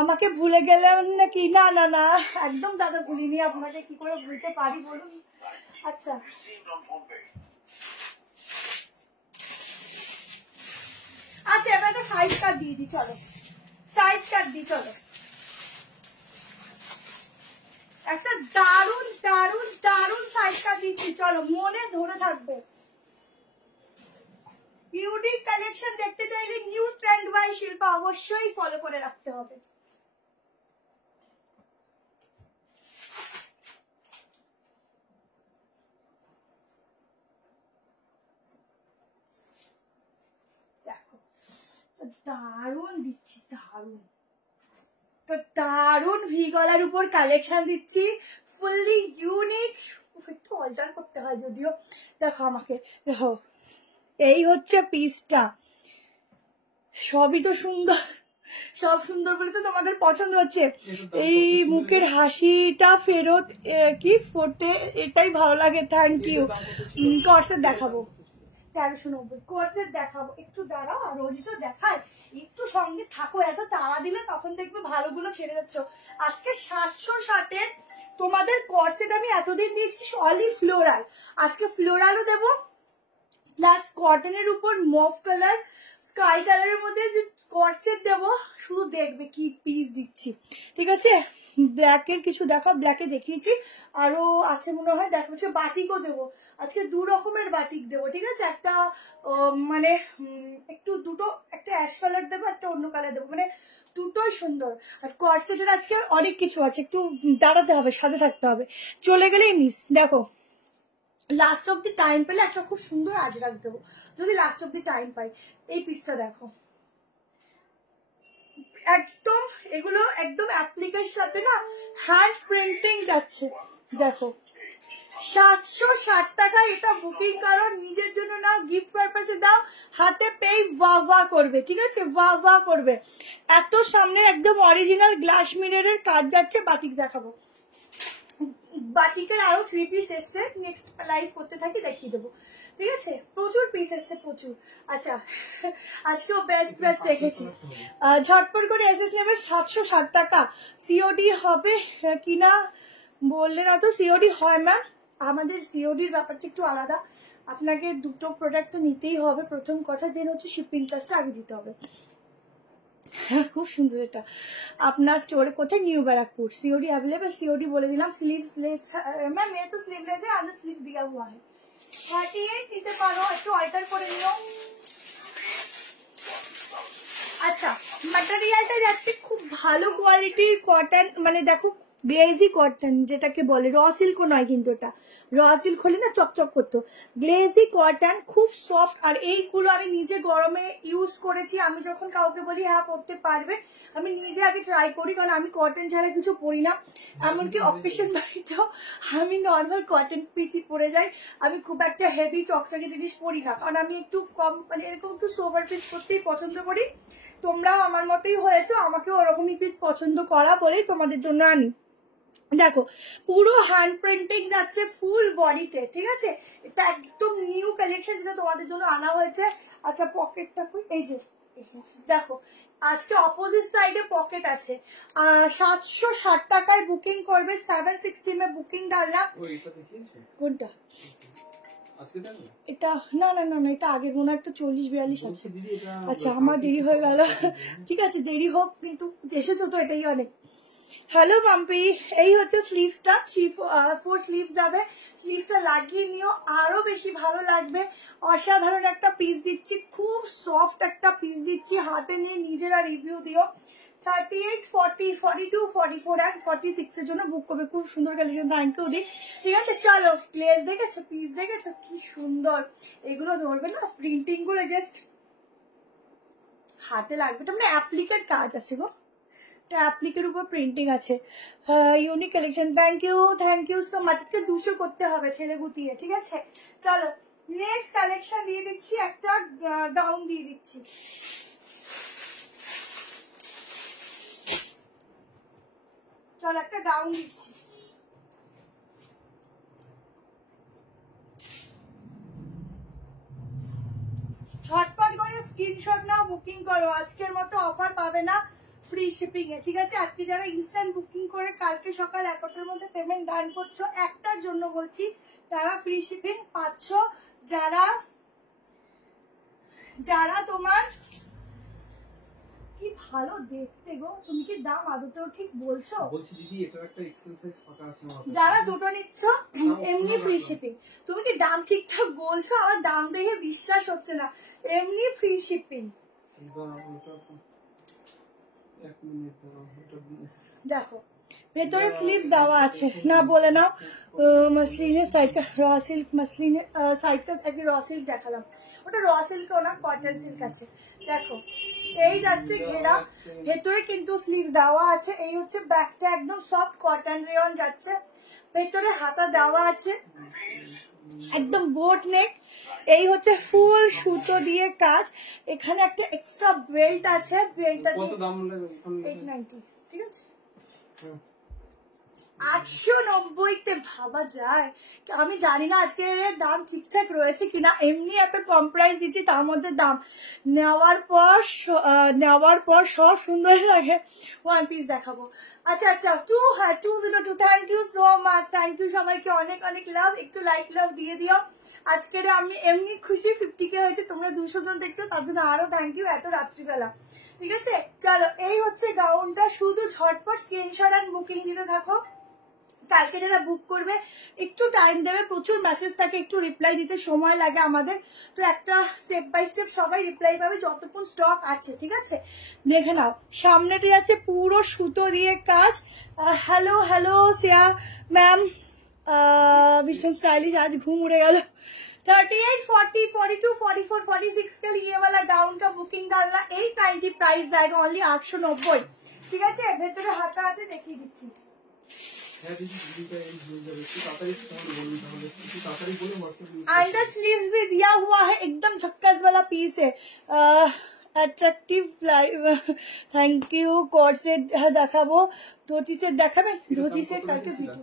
আমাকে ভুলে গেলাম নাকি? না না না, একদম দাদা ভুলিনি, আপনাকে কি করে ভুলতে পারি বলুন। আচ্ছা আচ্ছা, এবার একটা সাইড কাট দিয়ে দিই, চলো সাইড কাট দিই, চলো। একটা দারুন দারুন দারুন সাইড কাট দিচ্ছি, চলো, মনে ধরে থাকবে। ইউনিক কালেকশন দেখতে চাইলে নিউ ট্রেন্ড বাই শিল্পা অবশ্যই ফলো করে রাখতে হবে। দেখো দারুন দিচ্ছি, দারুন, তো দারুন ভি গলার উপর কালেকশন দিচ্ছি, ফুললি ইউনিক। একটু অল্টার করতে হয় যদিও। দেখো আমাকে, দেখো এই হচ্ছে পিসটা, সবই তো সুন্দর, সব সুন্দর বলে তো তোমাদের পছন্দ হচ্ছে। এই মুখের হাসিটা ফেরত কি ফোটে, এটাই ভালো লাগে। Thank you. কর্সেট দেখাবো 1390, কোর্সের দেখাবো। একটু দাঁড়াও, আর রোজই তো দেখায়, একটু সঙ্গে থাকো। এত তাড়া দিলে তখন দেখবে ভালোগুলো ছেড়ে যাচ্ছ। আজকে 760-এর তোমাদের কোর্সেট আমি এতদিন দিয়েছি অলি ফ্লোরাল, আজকে ফ্লোরালও দেবো, প্লাস কটনের উপর মভ কালার, স্কাই কালারের মধ্যে যে কোর্সেট দেবো। শুধু দেখবে কি পিস দিচ্ছি, ঠিক আছে? ব্ল্যাকের কিছু দেখো, ব্ল্যাকে দেখিয়েছি, আরো আছে মনে হয়। দেখা হচ্ছে বাটিকও দেবো আজকে, 2 রকমের বাটিক দেবো, ঠিক আছে? একটা মানে একটু দুটো, একটা অ্যাশ কালার দেবো, একটা অন্য কালার দেবো, মানে দুটোই সুন্দর। আর কোর্সেটের আজকে অনেক কিছু আছে, একটু দাঁড়াতে হবে, সাথে থাকতে হবে, চলে গেলেই মিস। দেখো লাস্ট অব দি টাইম পেলে একটা খুব সুন্দর আজরাক দেবো, যদি লাস্ট অব দি টাইম পাই। এই পিসটা দেখো, একদম এগুলো একদম অ্যাপ্লিকের সাথে না হ্যান্ড প্রিন্টিং যাচ্ছে। দেখো 760 টাকা, এটা বুকিং করো, নিজের জন্য না, গিফট পারপাসে দাও, হাতে পেয়ে ওয়া ওয়া করবে, ঠিক আছে? ওয়া ওয়া করবে। এত সামনে একদম অরিজিনাল গ্লাস মিররের কাজ যাচ্ছে। বাটিক দেখাবো, বাটিকের আরো 3 পিস এসছে, নেক্সট লাইভ করতে থাকি, দেখিয়ে দেবো, ঠিক আছে? প্রচুর পিস এসছে, প্রচুর। আচ্ছা আজকেও বেস্ট বেস্ট রেখেছি। ঝটপট করে এসএস নেবে, 760 টাকা। সিওডি হবে কিনা বললে না তো? সিওডি হয় ম্যাম, আমাদের সিওডির ব্যাপারটা একটু আলাদা। আপনাকে দুটো প্রোডাক্ট তো নিতেই হবে, প্রথম কথা। দেন হচ্ছে শিপিং চার্জটা আগে দিতে হবে। খুব সুন্দর এটা। আপনার স্টোরে কোথায়? New Barrackpore. COD available, COD बोले दिलाम। स्लीवलेस मैम, ये तो स्लीवलेस है, अंदर स्लीव दिया हुआ है। 38 নিতে পারো, একটু অল্টার করে নিও। আচ্ছা ম্যাটেরিয়ালটা যাচ্ছে খুব ভালো কোয়ালিটির কটন, মানে দেখো গ্লেজি কটন যেটাকে বলে, র সিল্কও নয় কিন্তু, এটা র সিল্ক হলে না চকচক করতো। গ্লেজি কটন, খুব সফট। আর এইগুলো আমি নিজে গরমে ইউজ করেছি। আমি যখন কাউকে বলি হ্যাঁ পরতে পারবে, আমি নিজে আগে ট্রাই করি, কারণ আমি কটন ছাড়া কিছু পরি না। এমনকি অকেশন বাড়িতেও আমি নর্মাল কটন পিসি পরে যাই। আমি খুব একটা হেভি চকচকে জিনিস পরি না, কারণ আমি একটু কম, মানে এরকম একটু সোভার পিস করতেই পছন্দ করি। তোমরাও আমার মতোই হয়েছো, আমাকেও ওরকমই পিস পছন্দ করা বলেই তোমাদের জন্য আনি। দেখো পুরো হ্যান্ড প্রিন্টিং যাচ্ছে ফুল বডিতে, ঠিক আছে? এটা একদম নিউ কালেকশন যেটা তোমাদের জন্য আনা হয়েছে। আচ্ছা পকেটটা এই যে দেখো, আজকে অপোজিট সাইডে পকেট আছে। 760 টাকায় বুকিং করবে, 760 মে বুকিং ডাললাম। কোনটা এটা? না না না না, এটা আগের মনে হয় একটা 40-42 আছে। আচ্ছা আমার দেরি হয়ে গেল, ঠিক আছে দেরি হোক, কিন্তু এসেছো তো এটাই অনেক। হ্যালো মাম্পি, এই হচ্ছে স্লিভসটা, 3-4 স্লিভস যাবে। স্লিভসটা লাগিয়ে নিও, আরো বেশি ভালো লাগবে। অসাধারণ একটা পিস দিচ্ছি, খুব সফট একটা পিস দিচ্ছি, হাতে নিয়ে নিজেরা রিভিউ দিও। 38, 40, 42, 44 and 46 এর জন্য বুক করবে। খুব সুন্দর কালেকশন, থ্যাংক ইউ দি। ঠিক আছে চলো, গ্লেজ দেখেছো, পিস দেখেছো কি সুন্দর। এগুলো ধরবে না, প্রিন্টিং গুলো জাস্ট হাতে লাগবে। এটা মানে অ্যাপ্লিকের কাজ আছে গো, অ্যাপ্লিকের উপর প্রিন্টিং আছে। Unique collection, thank you so much. আজকে 200 করতে হবে ছেলে গুটিয়ে, ঠিক আছে? চলো নেক্সট কালেকশন দিয়ে দিচ্ছি, একটা গাউন দিয়ে দিচ্ছি। চলো একটা গাউন দিচ্ছি। ঝটপট করে স্ক্রিনশট নাও, বুকিং করো। আজকের মতো অফার পাবে না ফ্রি শিপিং এ, ঠিক আছে? আজকে যারা ইনস্ট্যান্ট বুকিং করে কালকে সকাল 11টার মধ্যে পেমেন্ট ডান করছো, একটার জন্য বলছি, তারা ফ্রি শিপিং পাচ্ছ। যারা যারা তোমার কি ভালো দেখতে গো, তুমি কি দাম আদতেও ঠিক বলছো? বলছি দিদি এটার একটা এক্সেল সাইজ ফাঁকা আছে আমার কাছে। যারা দুটো নিচ্ছ এমনি ফ্রি শিপিং। তুমি কি দাম ঠিকঠাক বলছো? আমার দাম দেখে বিশ্বাস হচ্ছে না, এমনি ফ্রি শিপিং। দেখো ভেতরে স্লিভস দেওয়া আছে না, বলে নাও। মসলিনের সাইডটা র সিল্ক, মসলিনের সাইডটা একটা র সিল্ক দেখালাম, ওটা র সিল্ক না কটন সিল্ক আছে। দেখো এই যাচ্ছে ঘেরা, ভেতরে কিন্তু স্লিভস দেওয়া আছে। এই হচ্ছে ব্যাকটা, একদম সফট কটন রেয়ন যাচ্ছে। ভেতরে হাতা দেওয়া আছে, একদম বোট নেক। এই হচ্ছে ফুল সুতো দিয়ে কাজ। এখানে একটা এক্সট্রা বেল্ট আছে, বেল্টটা কত দাম লাগবে? 890, ঠিক আছে? 890-তে ভাবা যায়? আমি জানি না আজকে দাম ঠিকঠাক রয়েছে কিনা, এমনি এত কম প্রাইস দিচ্ছি, তার মধ্যে দাম নেওয়ার পর সব সুন্দর লাগে। ওয়ান পিস দেখাবো। আচ্ছা 202, thank you so much, thank you সবাইকে, অনেক অনেক লাভ। একটু লাইক লাভ দিয়ে দিও। আজকের আমি এমনি খুশি 50K হয়েছে, তোমরা 200 জন দেখছো, তার জন্য আরো থ্যাংক ইউ এত রাত্রিবেলা, ঠিক আছে? চলো এই হচ্ছে গাউনটা, শুধু ঝটপট স্ক্রিনশট আর বুকিং দিতে থাকো। কালকে যারা বুক করবে একটু টাইম দেবে, প্রচুর মেসেজ থাকে, একটু রিপ্লাই দিতে সময় লাগে আমাদের, তো একটা স্টেপ বাই স্টেপ সবাই রিপ্লাই পাবে যতক্ষণ স্টক আছে, ঠিক আছে? দেখে নাও, সামনেটি আছে পুরো সুতো দিয়ে কাজ। হ্যালো হ্যালো সিয়া ম্যাম, ভীষণ স্টাইলিশ, আজ ঘুম উড়ে গেল। 38, 40, 42, 44, 46 के लिए ये वाला गाउन का बुकिंग डालना 890 प्राइस जाएगा, ओनली 890, ঠিক আছে? ভেতরে হাতা আছে, দেখিয়ে দিচ্ছি। अंडर स्लीव्स भी दिया हुआ है, एकदम झक्कास वाला पीस है, attractive. Thank you. Code set দেখাবো, ধोती सेट দেখাবে, ধोती सेट কালকে ভিডিও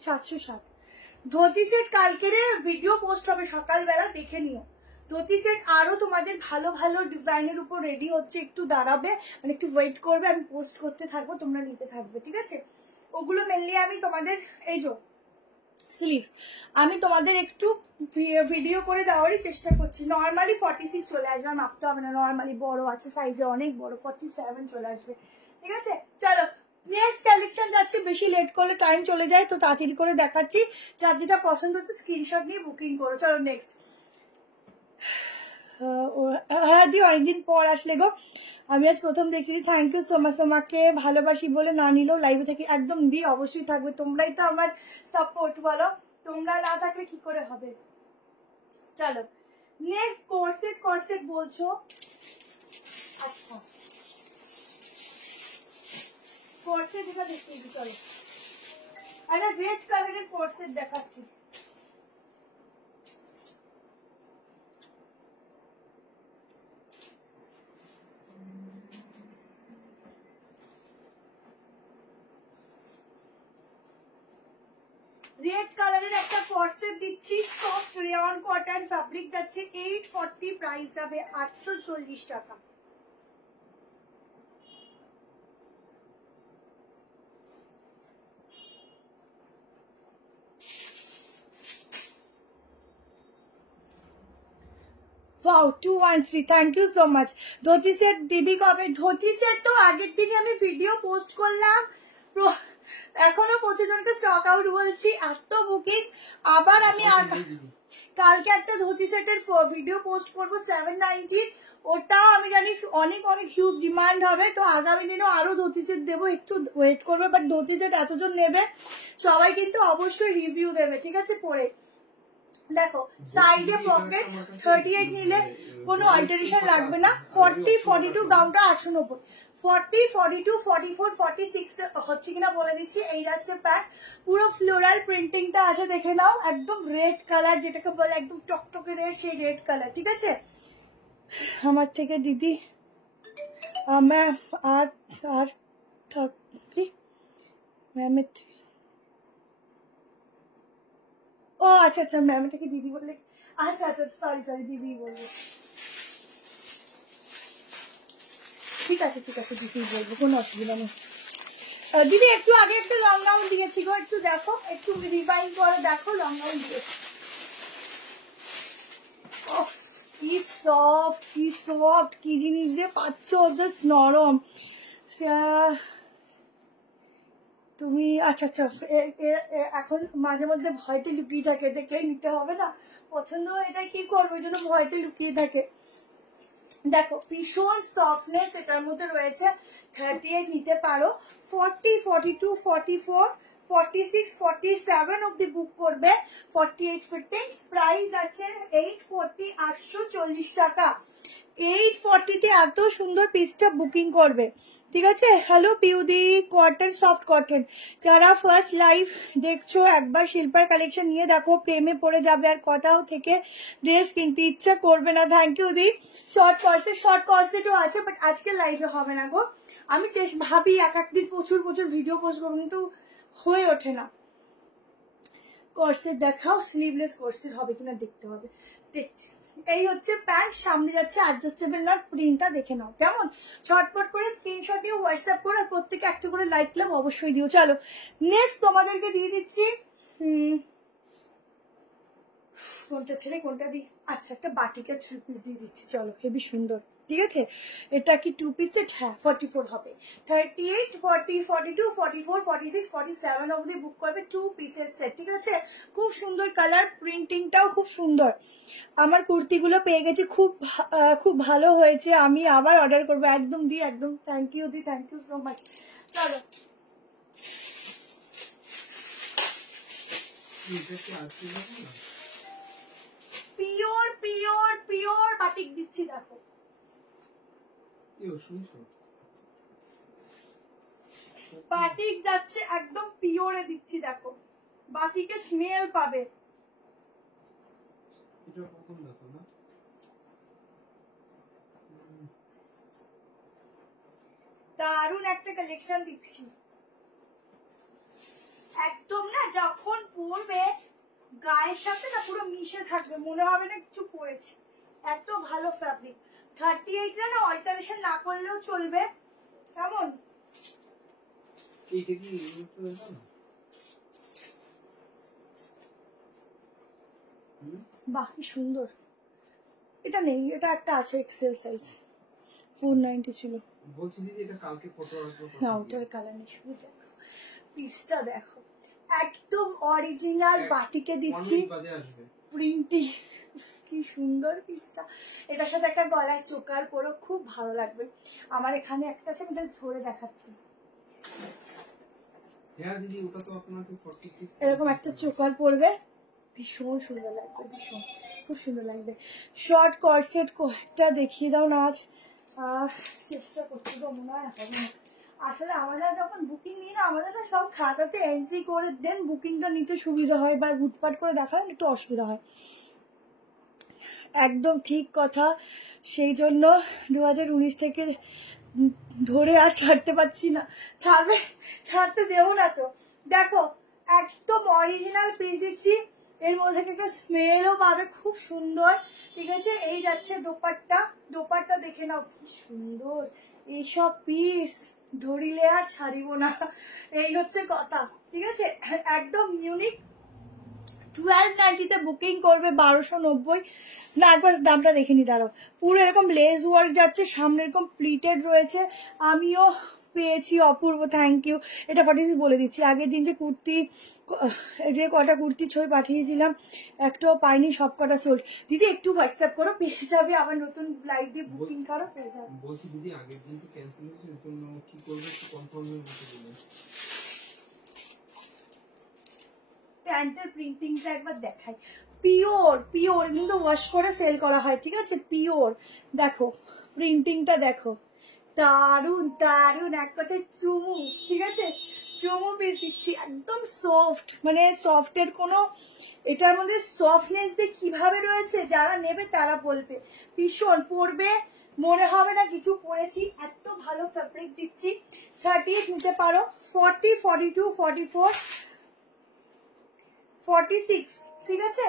760 ধोती सेट কালকের ভিডিও পোস্ট হবে সকালবেলা, দেখে নিও। ধोती सेट আরো তোমাদের ভালো ভালো ডিজাইনের উপর রেডি হচ্ছে, একটু দাঁড়াবে, মানে একটু ওয়েট করবে, আমি পোস্ট করতে থাকবো, তোমরা নিতে থাকবে, ঠিক আছে? ওগুলো মেনলি আমি তোমাদের এই যে স্লিভস আমি তোমাদের একটু ভিডিও করে দেওয়ারই চেষ্টা করছি। নর্মালি 46 চলে আসবে, মাপতে হবে না, নর্মালি বড় আছে সাইজে, অনেক বড় 47 চলে আসবে, ঠিক আছে? চলো নেক্সট কালেকশন যাচ্ছে, বেশি লেট করলে টাইম চলে যায়, তো তাড়াতাড়ি করে দেখাচ্ছি। যার যেটা পছন্দ হচ্ছে স্ক্রিনশট নিয়ে বুকিং করো। চলো নেক্সট। হ্যাঁ দি অনেকদিন পর আসলে গো, আমি আজ প্রথম দেখছি। থ্যাংক ইউ সো মাচ, তোমাকে ভালোবাসি বলে না নিলেও লাইভে থেকে একদম দি অবশ্যই থাকবে, তোমরাই তো আমার সাপোর্ট, বলো? তোমরা না থাকলে কি করে হবে? চলো নেক্সট কর্সেট বলছো, আচ্ছা কর্সেট এটা দেখিয়ে দিই। চলো একটা রেড কালারের কর্সেট দেখাচ্ছি। রেড কালারের একটা কর্সেট দিচ্ছি, সফট রেয়ন কটন ফ্যাব্রিক যাচ্ছে 840, প্রাইস যাবে 840 টাকা। Wow, 213, thank you so much. Dhoti set দিবি কবে? ধোতি সেট তো আগের দিনে আমি ভিডিও পোস্ট করলাম, এখনো প্রচুর জনকে স্টক আউট বলছি, এত বুকিং। আবার আমি কালকে একটা ধোতি সেটের ভিডিও পোস্ট করবো 790, ওটা আমি জানি অনেক অনেক হিউজ ডিমান্ড হবে, তো আগামী দিনেও আরো ধোতি সেট দেবো, একটু ওয়েট করবে। বাট ধোতি সেট এতজন নেবে, সবাই কিন্তু অবশ্যই রিভিউ দেবে, ঠিক আছে? পরে দেখো সাইডে পকেট 38 নিলে কোনো অল্টারেশন লাগবে না। 40, 42 দামটা 890, 40, 42, 44, 46 হচ্ছে কিনা বলে দিচ্ছি। এই যাচ্ছে প্যান্ট, পুরো ফ্লোরাল প্রিন্টিংটা আছে, দেখে নাও। একদম রেড কালার, যেটাকে বলে একদম টকটকে রেড, সেই রেড কালার, ঠিক আছে? আমার থেকে দিদি ম্যাম আর আর কি ম্যামের থেকে, ও আচ্ছা আচ্ছা, ম্যাম থেকে দিদি বললে, আচ্ছা আচ্ছা, সরি সরি, দিদি বলবো, ঠিক আছে ঠিক আছে, দিদি বলবো, কোনো অসুবিধা নেই। দিদি একটু আগে একটা লং গাউন দিয়েছি গো, একটু দেখো, একটু রিভাইন করে দেখো, লং গাউন দিয়েছি। কি সফট, কি সফট, কি জিনিস যে পাচ্ছ, জাস্ট নরম। তুমি আচ্ছা আচ্ছা, এখন মাঝে মধ্যে ভয়তে লুকিয়ে থাকে, দেখলে নিতে হবে না, পছন্দ হয় এটা কি করবো, ওই জন্য ভয়তে লুকিয়ে থাকে। দেখো ভীষণ সফটনেস এটার মধ্যে রয়েছে, 38 নিতে পারো, 40, 42, 44, 46, 47 অব্দি বুক করবে, 48 ফিটিংস, প্রাইস আছে 840, 840 টাকা। 840 তে এত সুন্দর পিসটা বুকিং করবে, ঠিক আছে? হ্যালো পিউদি, কটন, সফট কটন, যারা ফার্স্ট লাইভ দেখছো একবার শিল্পার কালেকশন নিয়ে দেখো, প্রেমে পড়ে যাবে, আর কোথাও থেকে ড্রেস কিনতে ইচ্ছা করবে না। থ্যাংক ইউ দি। শর্ট কর্সেটও আছে, বাট আজকে লাইভে হবে না গো, আমি ভাবি এক একদিন প্রচুর প্রচুর ভিডিও পোস্ট করবো, কিন্তু হয়ে ওঠে না। কর্সেট দেখাও, স্লিভলেস কর্সেট হবে কিনা দেখতে হবে, দেখছি। এই হচ্ছে প্যান্ট, সামনে যাচ্ছে অ্যাডজাস্টেবল নট, প্রিন্টটা দেখে নাও কেমন। ছটপট করে স্ক্রিনশট নিয়ে হোয়াটসঅ্যাপ করে, আর প্রত্যেকে একটা করে লাইক ক্লাব অবশ্যই দিও। চলো নেক্সট তোমাদেরকে দিয়ে দিচ্ছি, কোনটা ছেড়ে কোনটা দিই, আচ্ছা একটা বাটিকের 3 পিস দিয়ে দিচ্ছি, চলো, হেবি সুন্দর, ঠিক আছে? এটা কি 2 পিস সেট? হ্যাঁ 44 হবে, 38, 40, 42, 44, 46, 47 অবধি বুক করবে, 2 পিসের সেট, ঠিক আছে? খুব সুন্দর কালার, প্রিন্টিংটাও খুব সুন্দর। আমার কুর্তিগুলো পেয়ে গেছি, খুব ভালো হয়েছে, আমি আবার অর্ডার করবো, একদম দি, একদম। থ্যাংক ইউ দি, থ্যাংক ইউ সো মাচ। চলো পিওর পিওর পিওর বাটিক দিচ্ছি, দেখো বাটিক যাচ্ছে, একদম পিওরে দিচ্ছি, দেখো বাটিকে স্মেল পাবে। দারুন একটা কালেকশন দিচ্ছি, একদম না যখন পরবে গায়ের সাথে না পুরো মিশে থাকবে, মনে হবে না কিছু পরেছে, এত ভালো ফ্যাব্রিক। 38 না অল্টারেশন না করলেও চলবে, কেমন? বাহ কি সুন্দর, এটা নেই, এটা একটা আছে এক্সেল সাইজ, 490 ছিল, বলছি দিদি এটা কালকে ফটো না ওটার কালার নেই, শুধু দেখো পিসটা দেখো, একদম অরিজিনাল বাটিকে দিচ্ছি, প্রিন্টিং, কি সুন্দর পিসটা। এটার সাথে একটা গলায় চোকার পরো, খুব ভালো লাগবে। আমার এখানে একটা আছে, আমি জাস্ট ধরে দেখাচ্ছি, এরকম একটা চোকার পরবে, ভীষণ সুন্দর লাগবে, ভীষণ খুব সুন্দর লাগবে। শর্ট কর্সেট কয়েকটা দেখিয়ে দাও না, আজ চেষ্টা করছি তো, মনে হয় হবে না। আসলে আমরা যখন বুকিং নিই না, আমাদের না সব খাতাতে এন্ট্রি করে দেন, বুকিংটা নিতে সুবিধা হয়, বা হুটপাট করে দেখালে একটু অসুবিধা হয়। একদম ঠিক কথা, সেই জন্য 2019 থেকে ধরে আর ছাড়তে পারছি না, ছাড়তে দেবো না তো। দেখো একদম অরিজিনাল পিস দিচ্ছি, এর মধ্যে একটা স্মেলও পাবে খুব সুন্দর। ঠিক আছে, এই যাচ্ছে দোপাট্টা, দোপাট্টা দেখে নাও কি সুন্দর। এইসব পিস ধরিলে আর ছাড়িব না, এই হচ্ছে কথা। ঠিক আছে, একদম ইউনিক। 1290 বুকিং করবে 1290 না, একবার দামটা দেখে নি দাঁড়াও। পুরো এরকম লেস ওয়ার্ক যাচ্ছে, সামনে এরকম প্লিটেড রয়েছে। আমিও পেয়েছি, অপূর্ব থ্যাংক ইউ। এটা 46 বলে দিচ্ছি, আগের দিন যে কুর্তি, যে কটা কুর্তি ছবি পাঠিয়েছিলাম একটাও পাইনি, সব কটা সোল্ড। দিদি একটু হোয়াটসঅ্যাপ করো, পেয়ে যাবে। আবার নতুন লাইভ দিয়ে বুকিং করো, পেয়ে যাবে। বলছি দিদি আগের দিন তো ক্যান্সেল হয়েছে, এর জন্য কি করবে একটু কনফার্ম হয়ে বলতে দিলেন। প্যান্টের প্রিন্টিংটা একবার দেখাই, পিওর পিওর, কিন্তু ওয়াশ করে সেল করা হয়। ঠিক আছে, পিওর। দেখো প্রিন্টিংটা দেখো, দারুন দারুন, এক কথায় চুমু। ঠিক আছে, চুমু পিস দিচ্ছি, একদম সফট, মানে সফটের কোনো, এটার মধ্যে সফটনেস দিয়ে কিভাবে রয়েছে, যারা নেবে তারা বলবে ভীষণ, পরবে মনে হবে না কিছু পরেছি, এত ভালো ফ্যাব্রিক দিচ্ছি। 30 নিতে পারো, 40, 42, 44, 46, ঠিক আছে,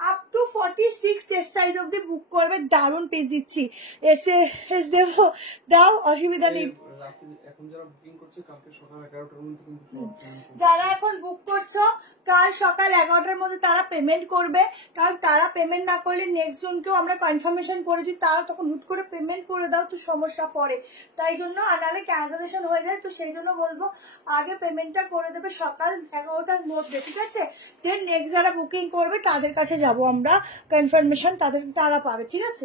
আপ টু 46 চেস্ট সাইজ অব্দি বুক করবে। দারুণ পিস দিচ্ছি, এস দেবো, দাও, অসুবিধা নেই। এখন যারা বুকিং করছে কালকে সকাল 11টার মধ্যে কিন্তু যারা এখন বুক করছো কাল সকাল 11টার মধ্যে তারা পেমেন্ট করবে, কারণ তারা পেমেন্ট না করলে নেক্সট জনকেও আমরা কনফার্মেশন করেছি, তারা তখন হুট করে পেমেন্ট করে দাও তো সমস্যা পড়ে, তাই জন্য। আর নাহলে ক্যান্সেলেশন হয়ে যায়, তো সেই জন্য বলবো আগে পেমেন্টটা করে দেবে সকাল 11টার মধ্যে। ঠিক আছে, দেন নেক্সট যারা বুকিং করবে তাদের কাছে যাব আমরা, কনফার্মেশন তারা পাবে। ঠিক আছে,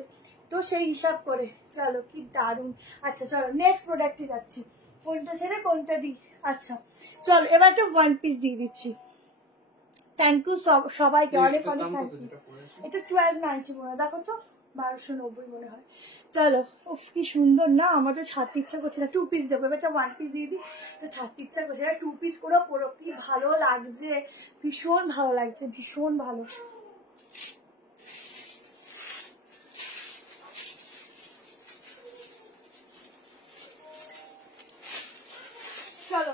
তো সেই হিসাব করে চলো, কি দারুণ। আচ্ছা চলো নেক্সট প্রোডাক্টে যাচ্ছি, কোনটা ছেড়ে কোনটা দিই। আচ্ছা চলো এবার একটা ওয়ান পিস দিয়ে দিচ্ছি। থ্যাংক ইউ সবাইকে, অনেক অনেক থ্যাংক ইউ। এটা 1290 মনে হয়, দেখো তো 1290 মনে হয়। চলো, উফ কি সুন্দর না, আমার তো ছাড়তে ইচ্ছা করছে না। 2 পিস দেবো, এবার একটা 1 পিস দিয়ে দিই, ছাড়তে ইচ্ছা করছে না। 2 পিস করে পরো, কি ভালো লাগছে, ভীষণ ভালো লাগছে, ভীষণ ভালো। চলো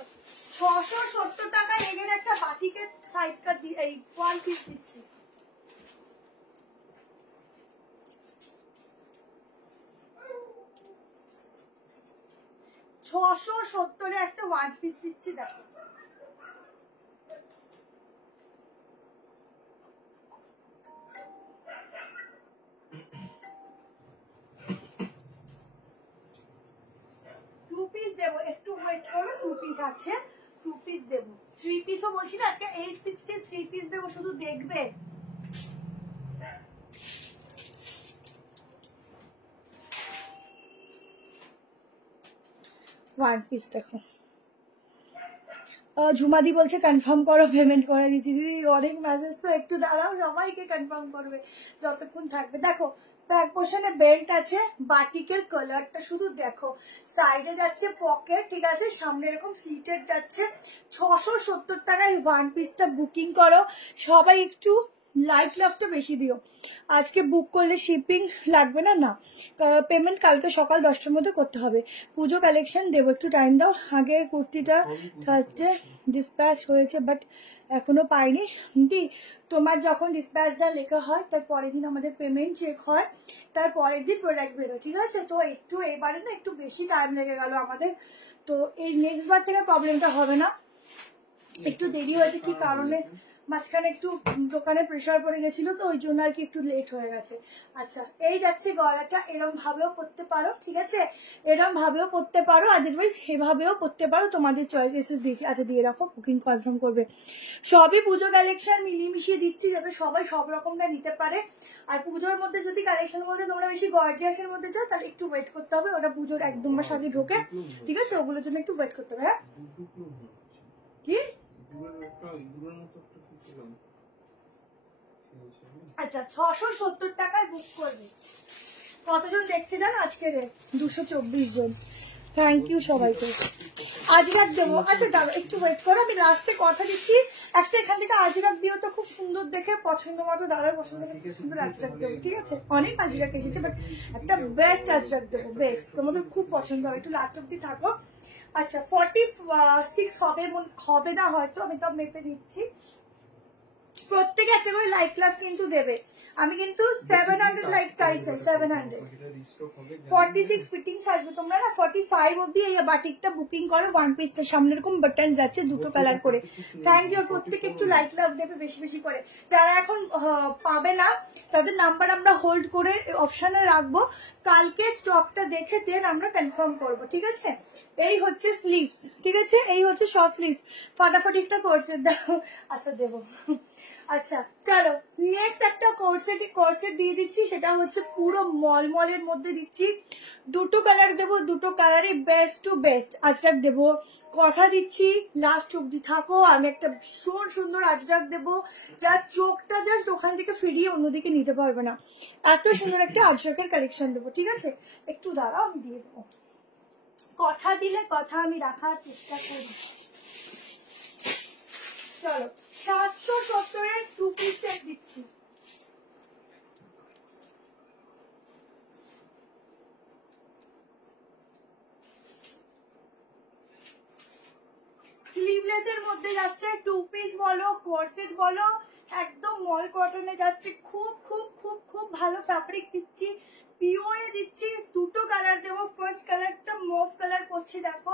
670 টাকা এগের একটা বাটিকের সাইড কাট এই 1 পিস দিচ্ছি। $670 একটা 1 পিস দিচ্ছি, দেখো। দেবো, একটু ওয়েট করো, 2 পিস আছে, 2 পিস দেবো। 3 পিসও বলছি না, আজকে 860 3 পিস দেবো, শুধু দেখবে। ওয়ান পিস দেখো। ঝুমাদি বলছে কনফার্ম করো, পেমেন্ট করে দিচ্ছি। দিদি অনেক মেসেজ, তো একটু দাঁড়াও, সবাইকে কনফার্ম করবে যতক্ষণ থাকবে। দেখো ব্যাক পোর্শনে বেল্ট আছে, বাটিকের কালারটা শুধু দেখো, সাইডে যাচ্ছে পকেট, ঠিক আছে, সামনে এরকম স্লিটেড যাচ্ছে। 670 টাকায় ওয়ান পিসটা বুকিং করো। সবাই একটু লাইট লাভটা বেশি দিও, আজকে বুক করলে শিপিং লাগবে না, না পেমেন্ট কালকে সকাল 10টার মধ্যে করতে হবে। পুজো কালেকশন দেবো, একটু টাইম দাও। আগে কুর্তিটা থাকছে, ডিসপ্যাচ হয়েছে বাট এখনো পাইনি। দি তোমার যখন ডিসপ্যাচটা লেখা হয় তার পরের দিন আমাদের পেমেন্ট চেক হয়, তার পরের দিন প্রোডাক্ট বেরোয়। ঠিক আছে, তো একটু এবারে না একটু বেশি টাইম লেগে গেল আমাদের, তো এই নেক্সট বার থেকে প্রবলেমটা হবে না। একটু দেরি হয়েছে, কি কারণে মাঝখানে একটু দোকানে প্রেশার পড়ে গেছিল, তো ওই জন্য আর কি একটু লেট হয়ে গেছে। আচ্ছা এই যাচ্ছে গলাটা, এরম ভাবেও পরতে পারো, ঠিক আছে, এরম ভাবেও পরতে পারো, আদারওয়াইজ এভাবেও পরতে পারো, তোমাদের চয়েস। এসে দিয়েছি, আচ্ছা দিয়ে রাখো, বুকিং কনফার্ম করবে। সবই পুজো কালেকশন মিলিয়ে দিচ্ছি যাতে সবাই সব রকমটা নিতে পারে। আর পুজোর মধ্যে যদি কালেকশন বলতে তোমরা বেশি গর্জিয়াসের মধ্যে চাও তাহলে একটু ওয়েট করতে হবে, ওটা পুজোর 1-2 মাস আগে ঢোকে, ঠিক আছে, ওগুলোর জন্য একটু ওয়েট করতে হবে। হ্যাঁ কি আচ্ছা 670 টাকায় বুক করবে। কতজন দেখছে জানো আজকে? 224 জন। থ্যাংক ইউ সবাইকে। আজরাক দেবো, আচ্ছা দাঁড়ো একটু ওয়েট করো, আমি লাস্টে কথা দিচ্ছি। একটা এখান থেকে আজরাক দিও তো, খুব সুন্দর দেখে, পছন্দ মতো, দাদার পছন্দ দেখে সুন্দর আজরাক দেবো, ঠিক আছে। অনেক আজরাক এসেছে বাট একটা বেস্ট আজরাক দেবো, বেস্ট, তোমাদের খুব পছন্দ হবে। একটু লাস্ট অব্দি থাকো, আচ্ছা 46 হবে না হয়তো, আমি তো মেপে নিচ্ছি। প্রত্যেকে একটা করে লাইট লাভ কিন্তু দেবে। আমি কিন্তু 700 লাইট চাইছি, 700। 46 ফিটিংস আসবে, তোমরা না 45 অব্দি এই বাটিকটা বুকিং করো। ওয়ান পিসটার সামনে এরকম বাটন যাচ্ছে দুটো কালার করে। থ্যাংক ইউ, প্রত্যেকে একটু লাইট লাভ দেবে বেশি বেশি করে। যারা এখন পাবে না তাদের নাম্বার আমরা হোল্ড করে অপশনে রাখবো, কালকে স্টকটা দেখে দেন আমরা কনফার্ম করব, ঠিক আছে? এই হচ্ছে স্লিভস, ঠিক আছে? এই হচ্ছে শর্ট স্লিভস। ফাটাফাটি একটা কোর্সেট দাও। আচ্ছা দেবো। আচ্ছা চলো নেক্সট একটা কোর্সেট দিয়ে দিচ্ছি, সেটা হচ্ছে পুরো মলমলের মধ্যে দিচ্ছি। দুটো কালার দেবো, দুটো কালারই বেস্ট টু বেস্ট আজরাক দেবো, কথা দিচ্ছি। লাস্ট অব্দি থাকো, আমি একটা ভীষণ সুন্দর আজরাক দেবো যার চোখটা জাস্ট ওখান থেকে ফিরিয়ে অন্যদিকে নিতে পারবে না, এত সুন্দর একটা আজরাকের কালেকশন দেবো, ঠিক আছে? একটু দাঁড়াও, আমি দিয়ে দেবো। কথা দিলে কথা আমি রাখার চেষ্টা করি। চলো 770-এর 2 পিস সেট দিচ্ছি। স্লিভলেস এর মধ্যে যাচ্ছে, 2 পিস বলো কোর্সেট বলো, একদম মল কটনে যাচ্ছে। খুব খুব খুব খুব ভালো ফ্যাব্রিক দিচ্ছি, পিওরে দিচ্ছি। দুটো কালার দেবো, ফার্স্ট কালারটা মুভ কালার করছি, দেখো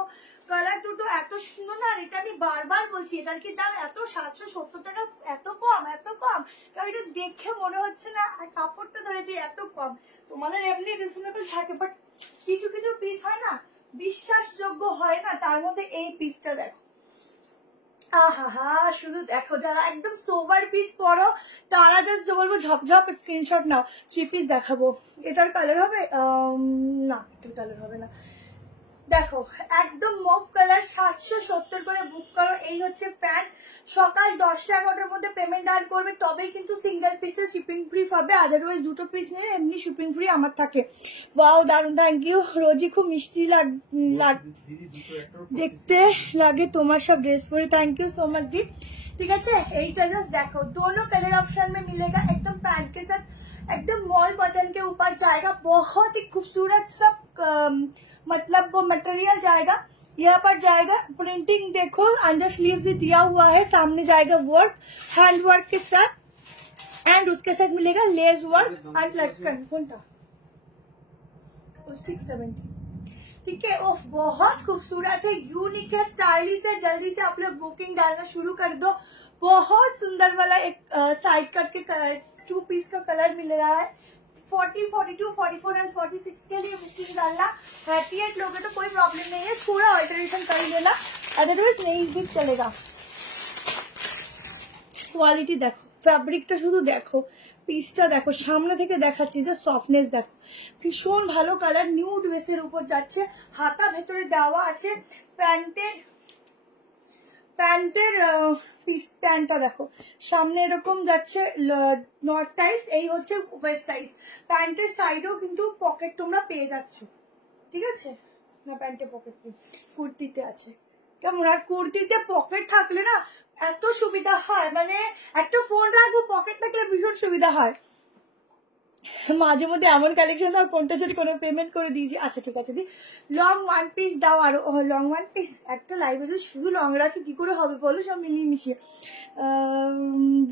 কালার দুটো এত সুন্দর না। এটা আমি বারবার বলছি, এটার কি দাম এত 770 টাকা, এত কম এত কম। কারণ এটা দেখে মনে হচ্ছে না, কাপড়টা ধরেছে এত কম। তোমাদের এমনি রিজনেবল থাকে, বাট কিছু কিছু পিস হয় না বিশ্বাসযোগ্য হয় না, তার মধ্যে এই পিসটা দেখো। আহা শুধু দেখো, যারা একদম সোভার পিস পরো তারা জাস্ট বলবো ঝপঝপ স্ক্রিনশট নাও। 3 পিস দেখাবো, এটার কালার হবে না, এটার কালার হবে না। দেখো একদম মফ কালার, 770 করে বুক করো। এই হচ্ছে প্যান্ট। সকাল 10টা-11টার মধ্যে পেমেন্ট আর করবে, তবেই কিন্তু সিঙ্গেল পিসের শিপিং ফ্রি পাবে, আদারওয়াইজ দুটো পিস নিয়ে এমনি শিপিং ফ্রি আমার থাকে। ওয়াও দারুন, থ্যাংক ইউ রোজি, খুব মিষ্টি দেখতে লাগে তোমার সব ড্রেস পরে, থ্যাংক यू सो मच दी। ठीक है, এইটা জাস্ট দেখো, दोनों कलर ऑप्शन में मिलेगा, एकदम पैंट के साथ एकदम मॉल कॉटन के ऊपर जाएगा, बहुत ही खूबसूरत सब मतलब वो मटेरियल जाएगा। यहाँ पर जाएगा प्रिंटिंग, देखो अंडर स्लीव्स ही दिया हुआ है, सामने जाएगा वर्क हैंड वर्क के साथ, एंड उसके साथ मिलेगा लेस वर्क एंड लटकन। 670, ठीक है। ओह बहुत खूबसूरत है, यूनिक है, स्टाइलिश है। जल्दी से आप लोग बुकिंग डालना शुरू कर दो। बहुत सुंदर वाला एक साइड कट के 2 पीस का कलर मिल रहा है। 40, 42, 44 एंड 46 के लिए बुकिंग डालना। 38 लोगे तो कोई प्रॉब्लम नहीं है, थोड़ा ऑल्टरेशन कर लेना, अदरवाइज नहीं भी चलेगा। কোয়ালিটি দেখো, ফ্যাব্রিকটা শুধু দেখো, পিসটা দেখো, সামনে থেকে দেখাচ্ছি যে সফটনেস দেখো, ভীষণ ভালো কালার, নিউড বেসের উপর যাচ্ছে, হাতা ভেতরে দেওয়া আছে। প্যান্টের পিস, প্যান্টটা দেখো সামনে এরকম যাচ্ছে নর্থ টাইপস, এই হচ্ছে ওয়েস্ট সাইজ। প্যান্টের সাইডেও কিন্তু পকেট তোমরা পেয়ে যাচ্ছ, ঠিক আছে? না প্যান্টে পকেট নেই, কুর্তিতে আছে। কেমন? আর কুর্তিতে পকেট থাকলে না এত সুবিধা হয়, মানে একটা ফোন রাখবো পকেট থাকলে ভীষণ সুবিধা হয়। মাঝে মধ্যে এমন কালেকশন দাও কোনটা যদি কোনো পেমেন্ট করে দিয়েছি। আচ্ছা ঠিক আছে দি, লং 1 পিস দাও। আর লং 1 পিস একটা লাইব্রেরি শুধু লং রাখি কি করে হবে বলো, সব মিলিয়ে মিশিয়ে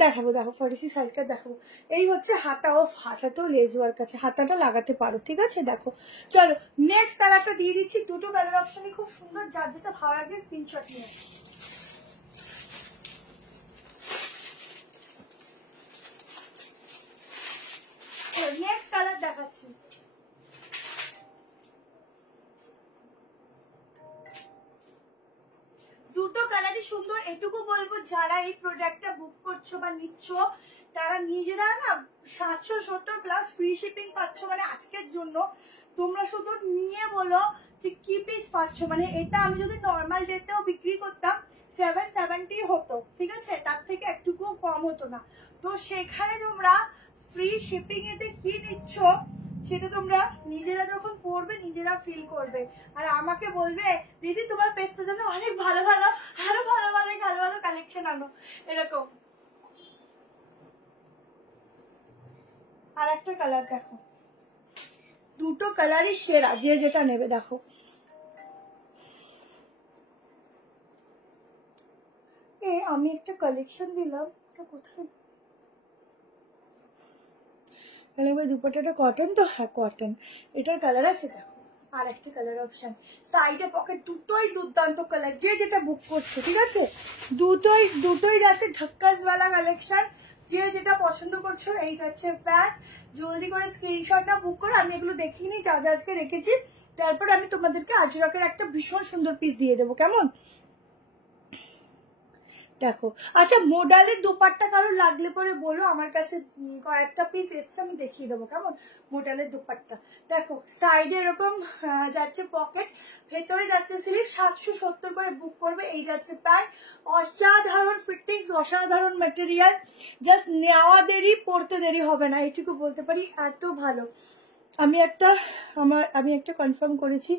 দেখাবো। দেখো 46 সাইজটা দেখাবো। এই হচ্ছে হাতা, ও হাতাতেও লেজ ওয়ার্ক আছে, হাতাটা লাগাতে পারো, ঠিক আছে? দেখো চলো নেক্সট কালারটা দিয়ে দিচ্ছি। দুটো কালার অপশনই খুব সুন্দর, যার যেটা ভালো লাগে স্ক্রিনশট নিয়ে। নেক্সট কালার দেখাচ্ছি। দুটো কালারই সুন্দর। এটুকু বলবো, যারা এই প্রোডাক্টটা বুক করছো বা নিচ্ছ তারা নিজেরা না 770 প্লাস ফ্রি শিপিং পাচ্ছ, মানে আজকের জন্য। তোমরা শুধু নিয়ে বলো যে কি পিস পাচ্ছ, মানে এটা আমি যদি নর্মাল রেটেও বিক্রি করতাম 770 হতো, ঠিক আছে? তার থেকে একটুকুও কম হতো না। তো সেখানে তোমরা ফ্রি শিপিং এ যে কি নিচ্ছ সেটা তোমরা নিজেরা যখন পড়বে নিজেরা ফিল করবে, আর আমাকে বলবে দিদি তোমার পেজটা যেন অনেক ভালো ভালো, আরো ভালো ভালো ভালো ভালো কালেকশন আনো, এরকম। আর একটা কালার দেখো, দুটো কালারই সেরা, যে যেটা নেবে। দেখো আমি একটা কালেকশন দিলাম, ওটা কোথায়? দুপাট্টাটা কটন তো, হ্যাঁ কটন। এটার কালার আছে দেখো, আর একটা কালার অপশন, সাইডে পকেট, দুটোই দুর্দান্ত কালার। যে যেটা বুক করছো ঠিক আছে, দুটোই যাচ্ছে ঢক্কাসওয়ালা কালেকশন। যে যেটা পছন্দ করছো এই যাচ্ছে প্যান্ট। জলদি করে স্ক্রিনশটটা বুক করো। আমি এগুলো দেখিয়ে নিই যা যা আজকে রেখেছি, তারপর আমি তোমাদেরকে আজরাকের একটা ভীষণ সুন্দর পিস দিয়ে দেবো, কেমন? দেখো, আচ্ছা মোডালের দুপাট্টা কারো লাগলে পরে বলো, আমার কাছে কয়েকটা পিস এসছে, আমি দেখিয়ে দেবো কেমন মোডালের দুপাট্টা। দেখো সাইডে এরকম যাচ্ছে পকেট, ভেতরে যাচ্ছে স্লিভ, 770 করে বুক করবে। এই যাচ্ছে প্যান্ট, অসাধারণ ফিটিংস, অসাধারণ ম্যাটেরিয়াল, জাস্ট নেওয়া দেরি পড়তে দেরি হবে না, এইটুকু বলতে পারি, এত ভালো। আমি একটা কনফার্ম করেছি,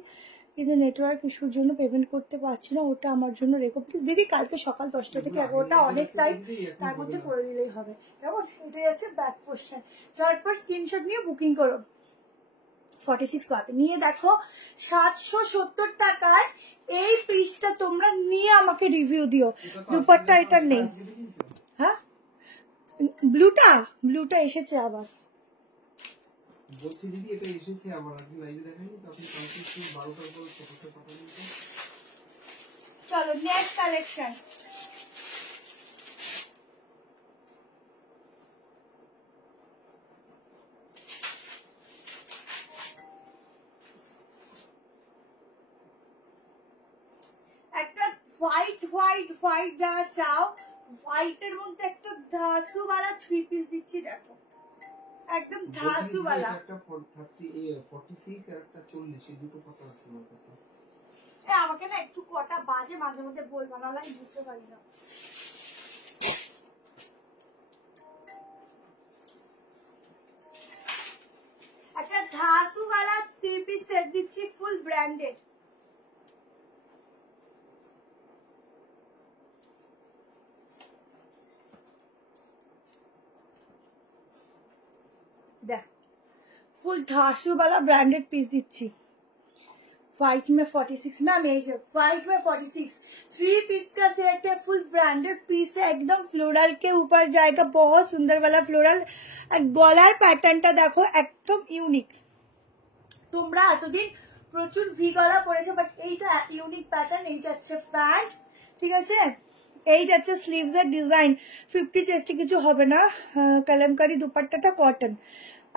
কিন্তু নেটওয়ার্ক ইস্যুর জন্য পেমেন্ট করতে পারছি না, ওটা আমার জন্য রেখো প্লিজ দিদি। কালকে সকাল 10টা থেকে 11টা অনেক টাইম, তার মধ্যে করে দিলেই হবে কেমন? এটাই হচ্ছে ব্যাক পোর্শন। ঝটপট স্ক্রিনশট নিয়ে বুকিং করো। 46 পাবে নিয়ে দেখো, 770 টাকায় এই পিসটা তোমরা নিয়ে আমাকে রিভিউ দিও। দুপাট্টা এটা নেই, হ্যাঁ ব্লুটা এসেছে আবার। বলছি দিদি এটা এসেছে আবার, আজকে লাইভে দেখাইনি তো, আপনি কালকে 12টার পর ফটোটা পাঠাবেন তো। চলো নেক্সট কালেকশন। একটা হোয়াইট যারা চাও, হোয়াইটের মধ্যে একটা ধাসুওয়ালা 3 পিস দিচ্ছি, দেখো একদম ধাসুওয়ালা। একটা 46 আর একটা 40, এই দুটো ফটো আছে আমার কাছে। আমাকে না একটু কটা বাজে মাঝে মধ্যে বলবা, নাহলে আমি বুঝতে পারি না। একটা ধাসুওয়ালা 3 পিস সেট দিচ্ছি, ফুল ব্র্যান্ডেড। देख फुल धासु वाला ब्रांडेड पीस दीची व्हाइट में 46 मैम एज व्हाइट में 46 3 पीस का सेट है, फुल ब्रांडेड पीस है, एकदम फ्लोरल के ऊपर जाएगा, बहुत सुंदर वाला फ्लोरल। गलार पैटर्नটা দেখো একদম ইউনিক। তোমরা এতদিন প্রচুর ভি গলা পরেছো, বাট এইটা ইউনিক প্যাটার্ন। এই যাচ্ছে প্যান্ট, ঠিক আছে, এই যাচ্ছে স্লিভস এর ডিজাইন, 50 চেস্টে কিছু হবে না, কলমকারী দুপাট্টাটা কটন।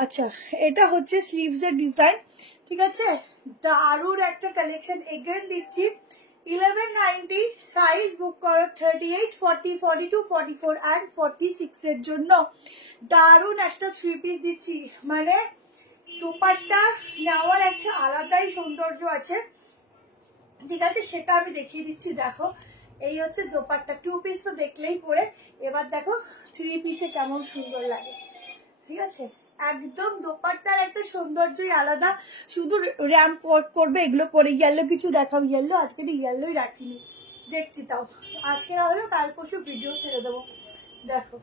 আচ্ছা এটা হচ্ছে স্লিভস এর ডিজাইন, ঠিক আছে, দারুণ একটা কালেকশন এগেন দিচ্ছি। 1190 সাইজ বুক করো 38, 40, 42, 44 এন্ড 46 এর জন্য। দারুণ একটা 3 পিস দিচ্ছি, মানে দুপাট্টা নেওয়ার একটা আলাদাই সৌন্দর্য আছে, ঠিক আছে, সেটা আমি দেখিয়ে দিচ্ছি। দেখো এই হচ্ছে দোপাট্টা, 2 পিস তো দেখলেই পরে, এবার দেখো 3 পিসে কেমন সুন্দর লাগে, ঠিক আছে, একদম দোপাট্টার একটা সৌন্দর্যই আলাদা। শুধু র্যাম্প ওয়ার্ক করবে এগুলো পরে। ইয়েলো কিছু দেখাও, ইয়েলো আজকে ইয়েলোই রাখিনি, দেখছি তাও আজকে না হলেও কাল পরশু ভিডিও ছেড়ে দেবো। দেখো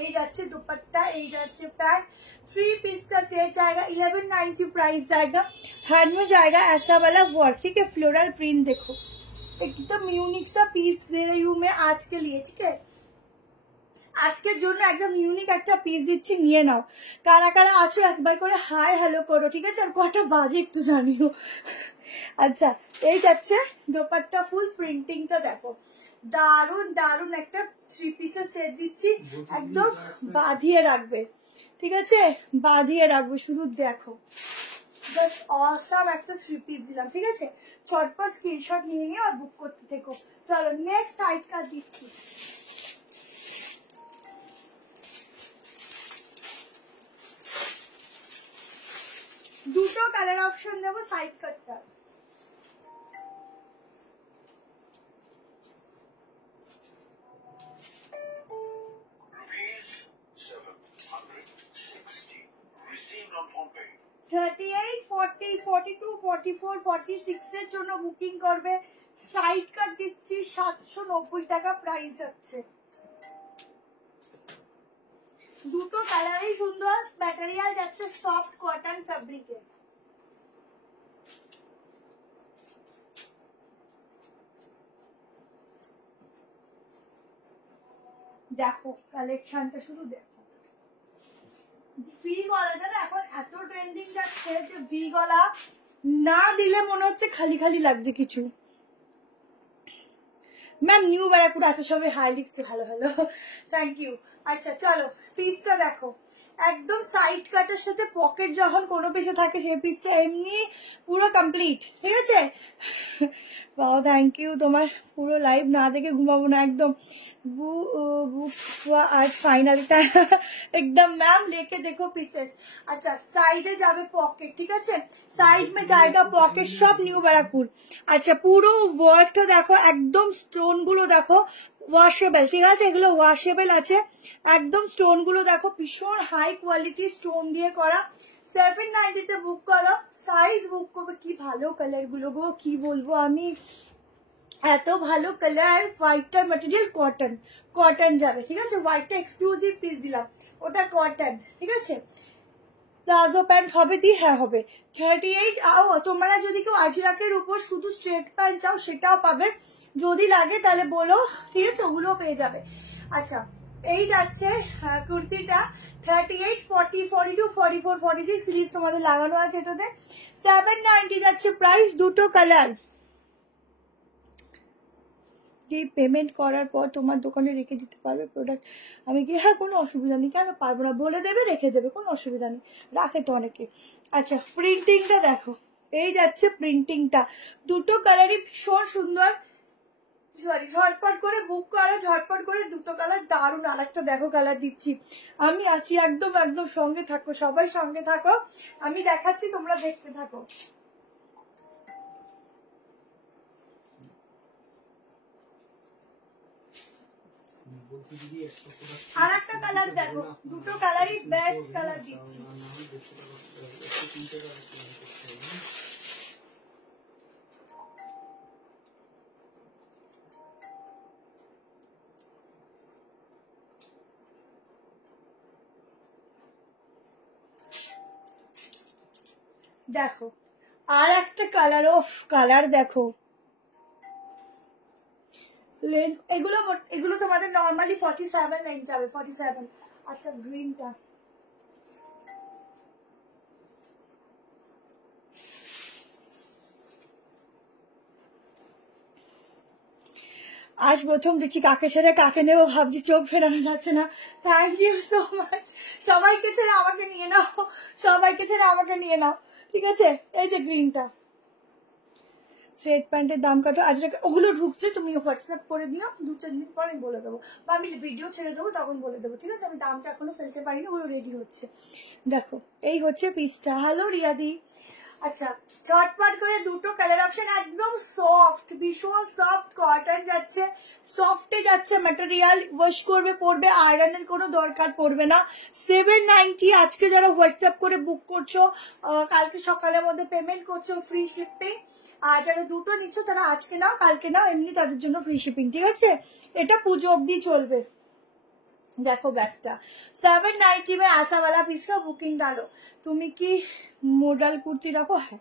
এই যাচ্ছে दुपट्टा, এই যাচ্ছে पैंट, 3 पीस का सेट जाएगा, 1190 प्राइस जाएगा। हैंड में जाएगा ऐसा वाला वर्क, ठीक है, फ्लोरल प्रिंट देखो, एकदम यूनिक सा पीस दे रही हूँ मैं आज के लिए, ठीक है, আজকের জন্য একদম ইউনিক একটা পিস দিচ্ছি, নিয়ে নাও। কারা কারা আছো একবার করে হাই হ্যালো করো, ঠিক আছে, আর কটা বাজে একটু জানিও। আচ্ছা এই যাচ্ছে দোপাট্টা, ফুল প্রিন্টিংটা দেখো, দারুন দারুন একটা 3 পিসের সেট দিচ্ছি, একদম বাঁধিয়ে রাখবে, ঠিক আছে, বাঁধিয়ে রাখবে, শুধু দেখো জাস্ট অসাম একটা 3 পিস দিলাম, ঠিক আছে, চটপট স্ক্রিনশট নিয়ে নিও আর বুক করতে থেকো। চলো নেক্সট সাইড কাট দিচ্ছি। দুটো কালার অপশন দেবো সাইড কাটটা। ₹760 38, 40, 42, 44, 46 এর জন্য বুকিং করবে। সাইড কাট দিচ্ছি 790 টাকা প্রাইস আছে। দুটো কালারই সুন্দর, ম্যাটেরিয়াল যাচ্ছে সফট কটন ফ্যাব্রিকে। দেখো কালেকশনটা শুধু দেখো। ভি গলাটা না এখন এত ট্রেন্ডিং যাচ্ছে যে ভি গলা না দিলে মনে হচ্ছে খালি খালি লাগছে কিছু। ম্যাম নিউ ব্যারাকপুর আছে, সবাই হাই লিখছে, ভালো ভালো, থ্যাংক ইউ। আচ্ছা চলো পিসটা দেখো, একদম সাইড কাটের সাথে পকেট যখন কোনো পিসে থাকে সেই পিসটা এমনি পুরো কমপ্লিট, ঠিক আছে। বাও থ্যাংক ইউ, তোমার পুরো লাইভ না দেখে ঘুমাবো না একদম। आज फाइनल एकदम मैम लेके देखो पीसेस। अच्छा साइडे जाবে পকেট, ঠিক আছে, সাইড মে জায়গা পকেট, সব নিউ ব্যারাকপুর। আচ্ছা পুরো ওয়ার্কটা দেখো, একদম স্টোন গুলো দেখো ওয়াশেবল, ঠিক আছে, এগুলো ওয়াশেবল আছে একদম। স্টোন গুলো দেখো ভীষণ হাই কোয়ালিটি স্টোন দিয়ে করা। 790 তে বুক করো, সাইজ বুক করবে। কি ভালো কালার গুলো গো, কি বলবো আমি, এত ভালো কালার। হোয়াইটটার ম্যাটেরিয়াল কটন, কটন যাবে, ঠিক আছে। হোয়াইটটা এক্সক্লুসিভ পিস দিলাম, ওটা কটন, ঠিক আছে। প্লাজো প্যান্ট হবে দি, হ্যাঁ হবে। 38 আও, তোমরা যদি কেউ আজরাকের উপর শুধু স্ট্রেট প্যান্ট চাও সেটাও পাবে, যদি লাগে তাহলে বলো, ঠিক আছে, ওগুলো পেয়ে যাবে। আচ্ছা এই যাচ্ছে কুর্তিটা 38, 40, 42, 44, 46 সিরিজ তোমাদের লাগানো আছে এটাতে। 790 যাচ্ছে প্রাইস, দুটো কালার। যে পেমেন্ট করার পর তোমার দোকানে রেখে দিতে পারবে প্রোডাক্ট, আমি কি, হ্যাঁ কোনো অসুবিধা নেই, কেন পারবো না, বলে দেবে রেখে দেবে, কোনো অসুবিধা নেই, রাখে তো অনেকে। আচ্ছা প্রিন্টিংটা দেখো, এই যাচ্ছে প্রিন্টিংটা, দুটো কালারই ভীষণ সুন্দর। সরি, ঝটপট করে বুক করো, ঝটপট করে, দুটো কালার দারুণ। আর একটা দেখো কালার দিচ্ছি, আমি আছি একদম একদম, সঙ্গে থাকো সবাই, সঙ্গে থাকো, আমি দেখাচ্ছি তোমরা দেখতে থাকো। আর একটা কালার দেখো, দুটো কালারই বেস্ট কালার দিচ্ছি। দেখো আর একটা কালার, অফ কালার দেখো, এগুলো এগুলো তোমাদের নর্মালি 47 লাইন যাবে, 47। আচ্ছা গ্রিনটা, আজ প্রথম দেখছি কাকে ছেড়ে কাকে নেবো, ভাবছি চোখ ফেরানো যাচ্ছে না। থ্যাংক ইউ সো মাচ, সবাইকে ছেড়ে আমাকে নিয়ে নাও, সবাইকে ছেড়ে আমাকে নিয়ে নাও, ঠিক আছে। এই যে গ্রিনটা, স্ট্রেট প্যান্টের দাম কত আজ, ওগুলো ঢুকছে, তুমি হোয়াটসঅ্যাপ করে দিও, 2-4 দিন পর আমি বলে দেবো, বা আমি ভিডিও ছেড়ে দেবো তখন বলে দেবো, ঠিক আছে। আমি দামটা এখনো ফেলতে পারিনি, ওগুলো রেডি হচ্ছে। দেখো এই হচ্ছে পিসটা। হ্যালো রিয়াদি। আচ্ছা ঝটপট করে দুটো কালার অপশন, একদম সফট, ভীষণ সফট কটন যাচ্ছে, সফটে যাচ্ছে ম্যাটেরিয়াল, ওয়াশ করবে পরবে, আয়রনের কোনো দরকার পড়বে না। 790 আজকে যারা হোয়াটসঅ্যাপ করে বুক করছো, কালকে সকালের মধ্যে পেমেন্ট করছো, ফ্রি শিপিং। আর যারা দুটো নিচ্ছ তারা আজকে নাও কালকে নাও, এমনি তাদের জন্য ফ্রি শিপিং, ঠিক আছে। এটা পুজো অব্দি চলবে। দেখো ব্যাগটা 790 में ऐसा वाला पीस का बुकिंग डालो। তুমি কি মডেল কুর্তি রাখো? হ্যাঁ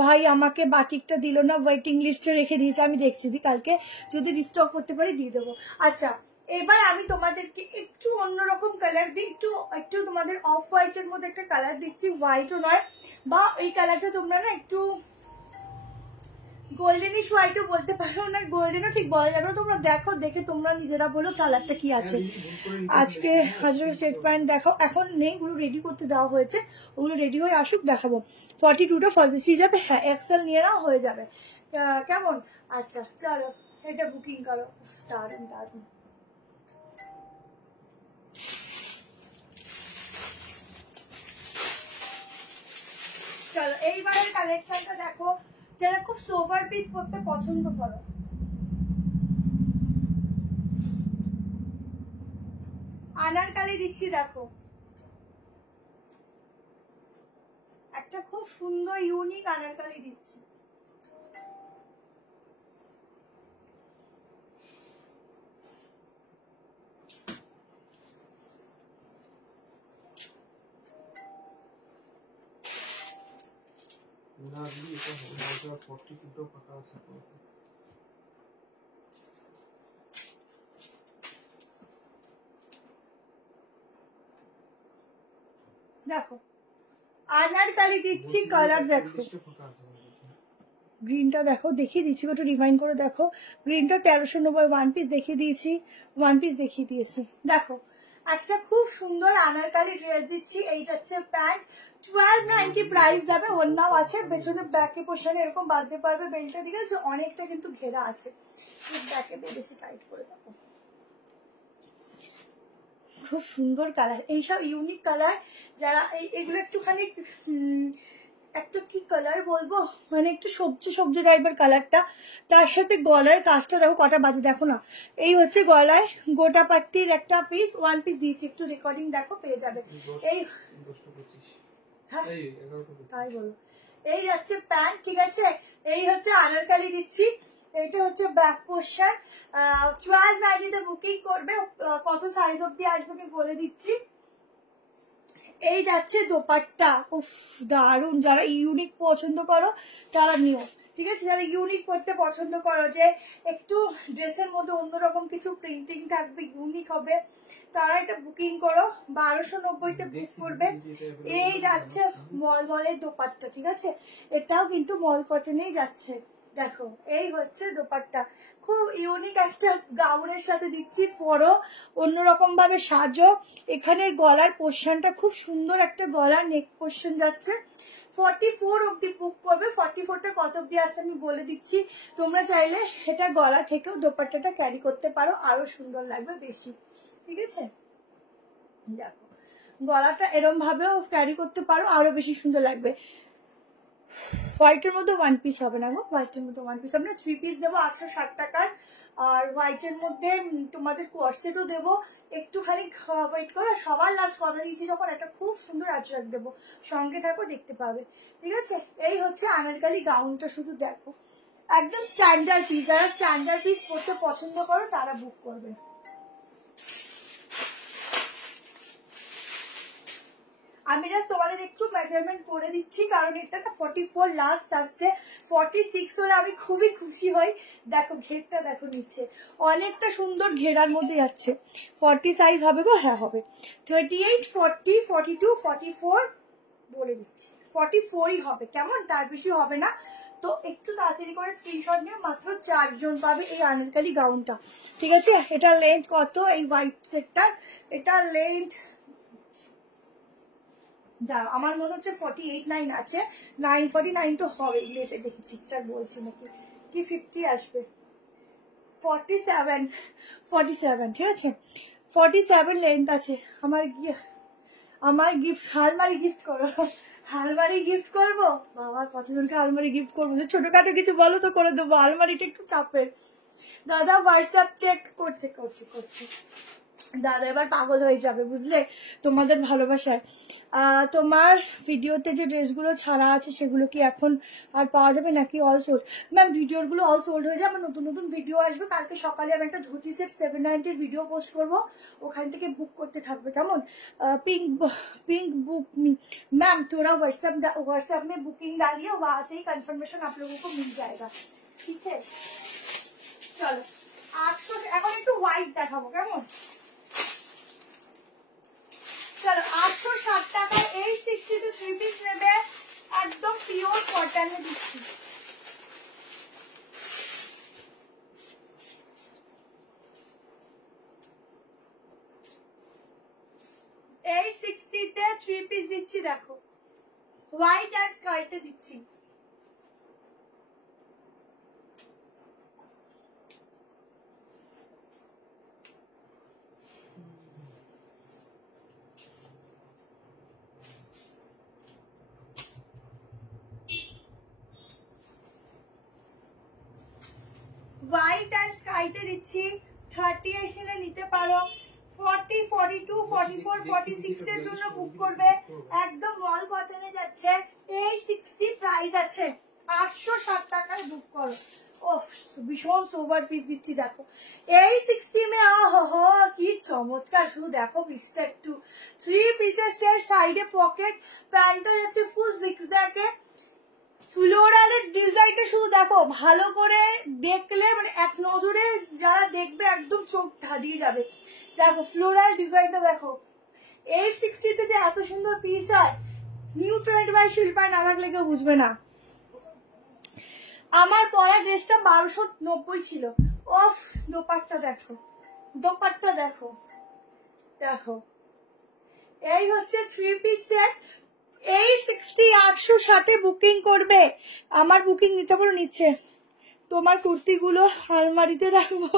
ভাই আমাকে বাটিকটা দিল না, ওয়েটিং লিস্টে রেখে দিয়েছে, আমি দেখছি দি কালকে যদি রিস্টক করতে পারি দিয়ে দেবো। আচ্ছা এবার আমি তোমাদেরকে একটু অন্যরকম কালার দিই, একটু একটু তোমাদের অফ হোয়াইটের মধ্যে একটা কালার দিচ্ছি, হোয়াইটও নয়, বা এই কালারটা তোমরা না একটু গোল্ডেনিশ হোয়াইটও বলতে পারো না, গোল্ডেনও ঠিক বলা যাবে না, তোমরা দেখো, দেখে তোমরা নিজেরা বলো কালারটা কি আছে। আজকে হাজরা সেট প্যান্ট দেখো, এখন নেই, ওগুলো রেডি করতে দেওয়া হয়েছে, ওগুলো রেডি হয়ে আসুক দেখাবো। 42টা 43 যাবে, হ্যাঁ এক্সেল নিয়ে নাও, হয়ে যাবে, কেমন। আচ্ছা চলো এটা বুকিং করো, দারুন দারুন। চলো এইবারের কালেকশনটা দেখো, যারা খুব সোভার পিস করতে পছন্দ করো, আনারকালি দিচ্ছি দেখো, একটা খুব সুন্দর ইউনিক আনারকালি দিচ্ছি। দেখো আনারকালি দিচ্ছি, কালার দেখো, গ্রিনটা দেখো, দেখিয়ে দিচ্ছি, একটু রিমাইন্ড করে দেখো। গ্রিনটা 1390 ওয়ান পিস দেখিয়ে দিয়েছি, ওয়ান পিস দেখিয়ে দিয়েছি। দেখো একটা খুব সুন্দর আনারকালি ড্রেস দিচ্ছি, এই যাচ্ছে প্যান্ট, 1290 প্রাইস যাবে। ওন্নাও আছে, পেছনে ব্যাকে পোশানে এরকম বাঁধতে পারবে বেল্টটা, ঠিক আছে? অনেকটা কিন্তু ঘেরা আছে, ব্যাকে বেঁধেছি টাইট করে। দেখো খুব সুন্দর কালার, এইসব ইউনিক কালার যারা এগুলো একটুখানি একটা কি কালার বলবো, মানে একটু সবজি সবজি টাইপের কালারটা, তার সাথে গলার কাজটা দেখো কটা বাজে, দেখো না, এই হচ্ছে গলায় গোটা পাত্তির একটা পিস, ওয়ান পিস দিয়েছি, একটু রেকর্ডিং দেখো পেয়ে যাবে। এই হ্যাঁ তাই বলো, এই যাচ্ছে প্যান্ট, ঠিক আছে? এই হচ্ছে আনারকালি দিচ্ছি, এইটা হচ্ছে ব্যাক পোর্শন, 1290 বুকিং করবে, কত সাইজ অব্দি আসবে আমি বলে দিচ্ছি। এই যাচ্ছে দোপাট্টা, উফ দারুন, যারা ইউনিক পছন্দ করো তারা নিও, ঠিক আছে? যারা ইউনিক করতে পছন্দ করো, যে একটু ড্রেসের মধ্যে অন্যরকম কিছু প্রিন্টিং থাকবে, ইউনিক হবে, তারা এটা বুকিং করো, 1290-তে বুক করবে। এই যাচ্ছে মলমলের দোপাট্টা, ঠিক আছে? এটাও কিন্তু মল কটনেই যাচ্ছে, দেখো এই হচ্ছে দোপাট্টা, খুব ইউনিক একটা গাউনের সাথে দিচ্ছি, পরো অন্যরকম ভাবে সাজো। এখানের গলার পোর্শনটা খুব সুন্দর একটা গলার নেক পোর্শন যাচ্ছে, 44 অব্দি বুক করবে। 44টা কত অব্দি আসছে আমি বলে দিচ্ছি, তোমরা চাইলে এটা গলা থেকেও দোপাট্টাটা ক্যারি করতে পারো, আরো সুন্দর লাগবে বেশি, ঠিক আছে? দেখো গলাটা এরম ভাবেও ক্যারি করতে পারো, আরো বেশি সুন্দর লাগবে। হোয়াইটের মধ্যে ওয়ান পিস হবে না গো, হোয়াইটের মধ্যে ওয়ান পিস হবে না, 3 পিস দেবো 860 টাকার। আর হোয়াইটের মধ্যে তোমাদের কোয়ারসেটও দেবো, একটুখানি ওয়েট করো, সবার লাস্ট কথা দিয়েছি যখন, একটা খুব সুন্দর আচরাক দেবো, সঙ্গে থাকো দেখতে পাবে, ঠিক আছে? এই হচ্ছে আনারকালি গাউনটা, শুধু দেখো একদম স্ট্যান্ডার্ড পিস, যারা স্ট্যান্ডার্ড পিস পরতে পছন্দ করো তারা বুক করবে। আমি জাস্ট তোমাদের একটু মেজারমেন্ট করে দিচ্ছি, কারণ এটা না 44 লাস্ট আসছে, 46 হলে আমি খুবই খুশি হই। দেখো ঘেরটা দেখো নিচ্ছে, অনেকটা সুন্দর ঘেরার মধ্যে যাচ্ছে। 40 সাইজ হবে গো, হ্যাঁ হবে। 38, 40, 42, 44 বলে দিচ্ছি, 44ই হবে, কেমন? তার বেশি হবে না। তো একটু তাড়াতাড়ি করে স্ক্রিনশট নিয়ে, মাত্র 4 জন পাবে এই আনারকালি গাউনটা, ঠিক আছে? এটার লেন্থ কত, এই হোয়াইট সেটটার এটার লেন্থ আমার মনে হচ্ছে 48-9 আছে, 949 তো হবে, লেতে দেখি ঠিকঠাক বলছি নাকি, কি 50 আসবে, 47, ঠিক আছে? 47 লেন্থ আছে। আমার গিফট আলমারি গিফট করো, আলমারি গিফট করবো বাবা, কতজনকে আলমারি গিফট করবো, ছোটখাটো কিছু বলো তো করে দেবো, আলমারিটা একটু চাপের। দাদা হোয়াটসঅ্যাপ চেক করছে, দাদা এবার পাগল হয়ে যাবে বুঝলে, তোমাদের ভালোবাসায়। তোমার ভিডিওতে যে ড্রেসগুলো ছাড়া আছে সেগুলো কি এখন আর পাওয়া যাবে নাকি অল সোল্ড? ম্যাম ভিডিওগুলো অল সোল্ড হয়ে যায়, আমার নতুন নতুন ভিডিও আসবে, কালকে সকালে আমি একটা ধুতি সেট 790 ভিডিও পোস্ট করব, ওখান থেকে বুক করতে থাকবে, কেমন? पिंक बुक मैम थोड़ा व्हाट्सएप में बुकिंग डालिए, वहां से ही कंफर्मेशन आप लोगों को मिल जाएगा, ठीक है? চলো 800 এখন একটু হোয়াইট দেখাবো, কেমন? চলো 860 টাকা 860 3 পিস নেবে, একদম পিওর কটনে দিচ্ছি। এই 60 তে 3 পিস দিচ্ছি, দেখো হোয়াইট আর স্কাইতে দিচ্ছি। হোয়াইট আর স্কাইতে দিচ্ছি, 38 নিলে নিতে পারো, 40, 42, 44, 46 এর জন্য বুক করবে, একদম ওয়াল কটনে যাচ্ছে, 860 প্রাইস আছে, 860 টাকায় বুক করো। ওফ ভীষণ সোভার পিস দিচ্ছি, দেখো 860 মে, আহো কি চমৎকার, শুধু দেখো পিসটা একটু, 3 পিসের সেট, সাইডে পকেট, প্যান্টটা যাচ্ছে ফুল জিগজ্যাগে, ফ্লোরালের ডিজাইনটা শুধু দেখো, ভালো করে দেখলে মানে এক নজরে যারা দেখবে একদম চোখ ধাঁধিয়ে যাবে। দেখো ফ্লোরাল ডিজাইনটা দেখো, 860 যে এত সুন্দর পিস হয়, নিউ ট্রেন্ড বাই শিল্পায় না রাখলে কেউ বুঝবে না। আমার পরা ড্রেসটা 1290 ছিল। অফ, দোপাট্টা দেখো, দোপাট্টা দেখো, দেখো এই হচ্ছে 3 পিস সেট। 860 860 বুকিং করবে, আমার বুকিং নিতে পারো নিচ্ছে। তোমার কুর্তিগুলো আলমারিতে রাখবো,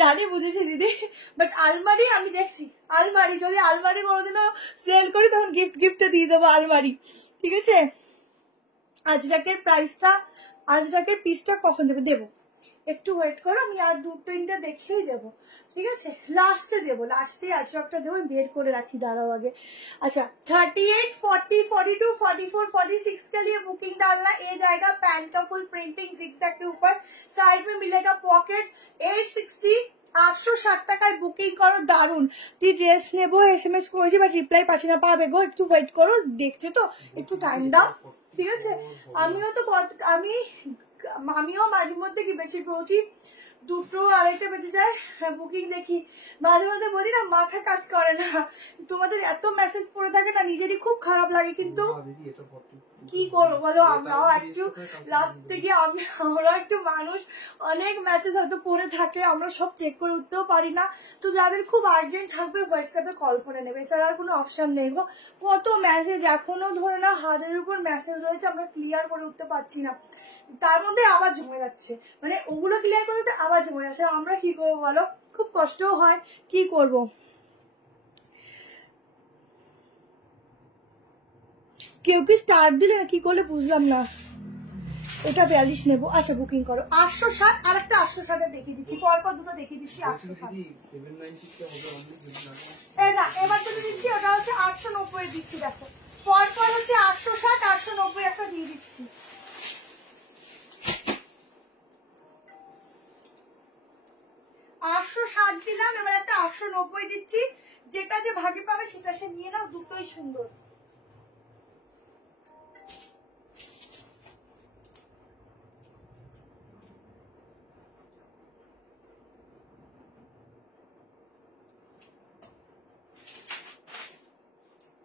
জানি বুঝেছি দিদি, বাট আলমারি আমি দেখছি, আলমারি যদি আলমারি কোনোদিনও সেল করি তখন গিফটে দিয়ে দেবো আলমারি, ঠিক আছে। আজরাকের প্রাইসটা, আজরাকের পিসটা কখন দেবে, দেবো, একটু ওয়েট করো, আমি আর 2-3টা দেখেই দেবো, ঠিক আছে। লাস্টে দেবো, লাস্টে আজরাকটা দেবো, বের করে রাখি, দাঁড়াও আগে। अच्छा 38 40 42 44 46 के लिए बुकिंग डालना। ये जाएगा पैंट का फुल प्रिंटिंग जिगजैग के ऊपर, साइड में मिलेगा पॉकेट। 860 860 টাকায় বুকিং করো, দারুন। তুই ড্রেস নেবো SMS করেছি বাট রিপ্লাই পাচ্ছি না, পাবে গো, একটু ওয়েট করো, দেখছে তো, একটু টাইম দাও, ঠিক আছে। আমিও তো আমিও মাঝে মধ্যে কি বেশি পৌঁছি 2টো 2:30 বেজে যায়, বুকিং দেখি, মাঝে মধ্যে বলি না মাথা কাজ করে না, তোমাদের এত মেসেজ পড়ে থাকে না, নিজেরই খুব খারাপ লাগে, কিন্তু কি করবো বলো, আমরাও একটু লাস্টে গিয়ে আমরাও একটু মানুষ, অনেক মেসেজ হয়তো পড়ে থাকে, আমরা সব চেক করে উঠতেও পারি না। তো যাদের খুব আর্জেন্ট থাকবে হোয়াটসঅ্যাপে কল করে নেবে, এছাড়া আর কোনো অপশন নেই গো। কত মেসেজ এখনো ধরে না 1000-এর উপর মেসেজ রয়েছে, আমরা ক্লিয়ার করে উঠতে পারছি না, তার মধ্যে আবার জমে যাচ্ছে, মানে ওগুলো ক্লিয়ার করতে আবার জমে যাচ্ছে, আমরা কি করবো বলো, খুব কষ্টও হয়, কি করব। কেউ কি স্টার দিলে কি করলে বুঝলাম না। এটা 42 নেবো, আচ্ছা বুকিং করো। 860 আর একটা 860 দেখিয়ে দিচ্ছি, পরপর দুটো দেখিয়ে দিচ্ছি। 860 না, এবার যদি দিচ্ছি ওটা হচ্ছে 890 দিচ্ছি, দেখো পরপর হচ্ছে 860 890 একটা দিয়ে দিচ্ছি। 860 দিলাম, এবার একটা 890 দিচ্ছি, যেটা যে ভাগে পাবে সেটা সে নিয়ে নাও, দুটোই সুন্দর।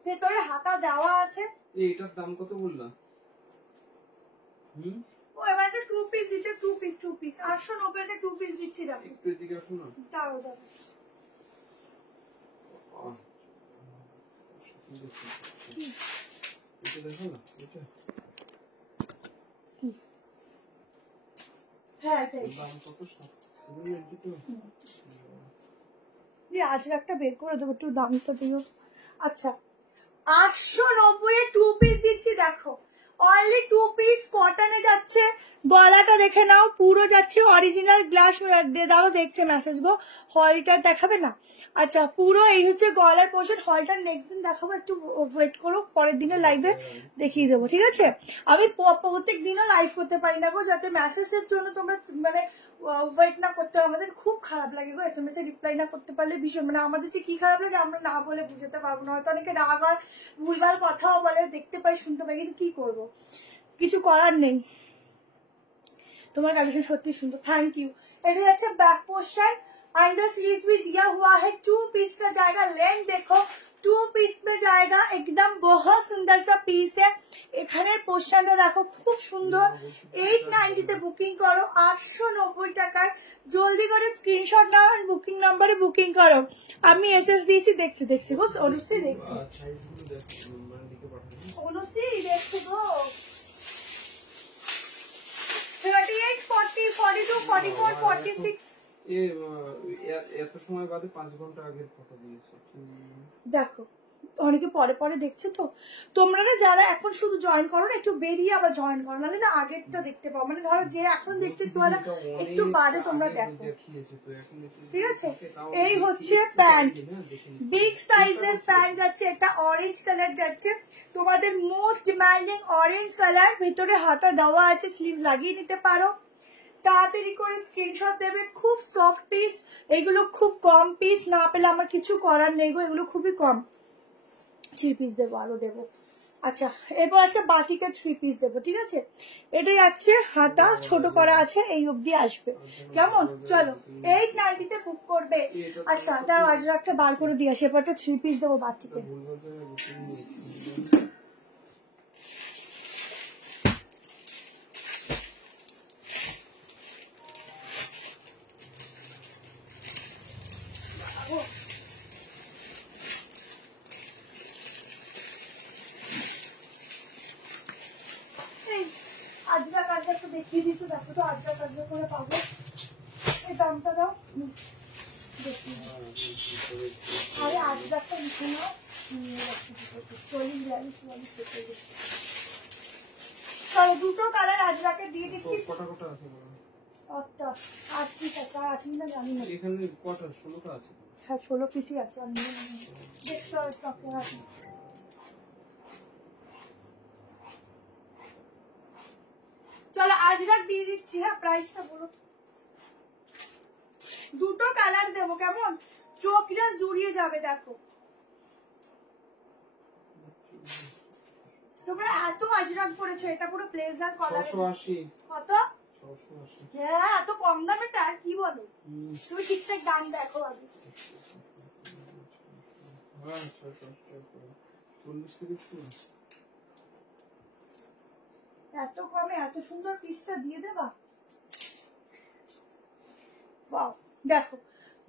ভেতরে হাতা দেওয়া আছে। এটার দাম কত বললা? ও এবার একটা 2 পিস দিচ্ছে, 2 পিস 890 তে 2 পিস দিচ্ছি, দেখো একটু এদিকে আসো না, দাঁড়াও দাঁড়াও, এটা দেখো না, এটা হ্যাঁ এটাই দাম কত? 792। দিয়ে আজ একটা বের করে দেবো, একটু দামটা দিও। আচ্ছা 890 এ 2 পিস দিচ্ছি, দেখো অনলি 2 পিস, কটনে যাচ্ছে, গলাটা দেখে নাও, পুরো যাচ্ছে অরিজিনাল গ্লাস দিয়ে দাও, দেখছে মেসেজ গো, হলটার দেখাবে না। আচ্ছা পুরো এই হচ্ছে গলার পোর্শন, হলটার নেক্সট দিন দেখাবো, একটু ওয়েট করো, পরের দিনে লাইভে দেখিয়ে দেবো, ঠিক আছে। আমি প্রত্যেক দিনও লাইভ করতে পারি না গো, যাতে মেসেজের জন্য তোমরা মানে ওয়েট না করতে হয়, আমাদের খুব খারাপ লাগে গো, SMS এ রিপ্লাই না করতে পারলে ভীষণ, মানে আমাদের যে কি খারাপ লাগে আমরা না বলে বুঝতে পারবো না, হয়তো অনেকে রাগ হয়, ভুলভাল কথাও বলে, দেখতে পাই শুনতে পাই, কিন্তু কি করবো, কিছু করার নেই। তোমার কালেকশন সত্যি সুন্দর, থ্যাংক ইউ। এটা হচ্ছে बैक पोर्शन, अंडर स्लीव्स भी दिया हुआ है, 2 पीस का जाएगा, लेंथ देखो 2 पीस में जाएगा, एकदम बहुत सुंदर सा पीस है। এখানের পোর্শনটা দেখো খুব সুন্দর। 890 তে বুকিং করো, 890 টাকায়, জলদি করে স্ক্রিনশট নাও আর বুকিং নাম্বারে বুকিং করো। আমি এসএস দিয়েছি, দেখছি গো, অনুশ্রী দেখছি, অনুশ্রী দেখছি গো। 38 40 42 44 46 এত সময় বাদে 5 ঘন্টা আগের ফটো দিয়েছে, দেখো অনেকে পরে পরে দেখছে, তো তোমরা না যারা এখন শুধু জয়েন করো না, একটু বেরিয়ে আবার জয়েন করো, নাহলে না আগেরটা দেখতে পাও, মানে ধরো যে এখন দেখছে তোমরা একটু বাদে তোমরা দেখো, ঠিক আছে। এই হচ্ছে প্যান্ট, বিগ সাইজের প্যান্ট যাচ্ছে, একটা অরেঞ্জ কালার যাচ্ছে, তোমাদের মোস্ট ডিমান্ডিং অরেঞ্জ কালার, ভিতরে হাতা দেওয়া আছে, স্লিভস লাগিয়ে নিতে পারো, তাড়াতাড়ি করে স্ক্রিনশট দেবে। খুব সফট পিস, এগুলো খুব কম পিস, না পেলে আমার কিছু করার নেই গো, এগুলো খুবই কম। 3 পিস দেবো, আরো দেবো, আচ্ছা, এরপর একটা বাটিকে 3 পিস দেবো, ঠিক আছে? এটা যাচ্ছে হাতা ছোট করা আছে, এই অবধি আসবে, কেমন? চলো 890 বুক করবে। আচ্ছা, তার আজরাকটা বার করে দিয়ে আসে, এরপর একটা 3 পিস দেবো বাটিকে। আজরা কাজটা একটু দেখিয়ে দিত, দেখো তো আজরা কাজ করে পাবো, এই দামটা দাও, আরে আজরাকটা লিখে নাও, 40 চলো দুটো কালার আজরাকে দিয়ে দিচ্ছি। কটা কটা আছে? আচ্ছা, আর ঠিক আছে, আর আছে না জানি না। এখানে কটা? 16টা আছে। হ্যাঁ 16 পিসই আছে, আমি দেখতে হবে স্টকে আছে। চলো আজরাক দিয়ে দিচ্ছি। হ্যাঁ, প্রাইসটা বলো। দুটো কালার দেবো, কেমন? চোখ জাস্ট জুড়িয়ে যাবে, দেখো তোমরা এত আজরাক পড়েছো, এটা পুরো ব্লেজার কলার। 680। কত? 680। হ্যাঁ, এত কম দামে আর কি বলো? তুমি ঠিকঠাক দাম দেখো আগে। হ্যাঁ 40 থেকে এত কমে এত সুন্দর পিসটা দিয়ে দেবা? ওয়াও, দেখো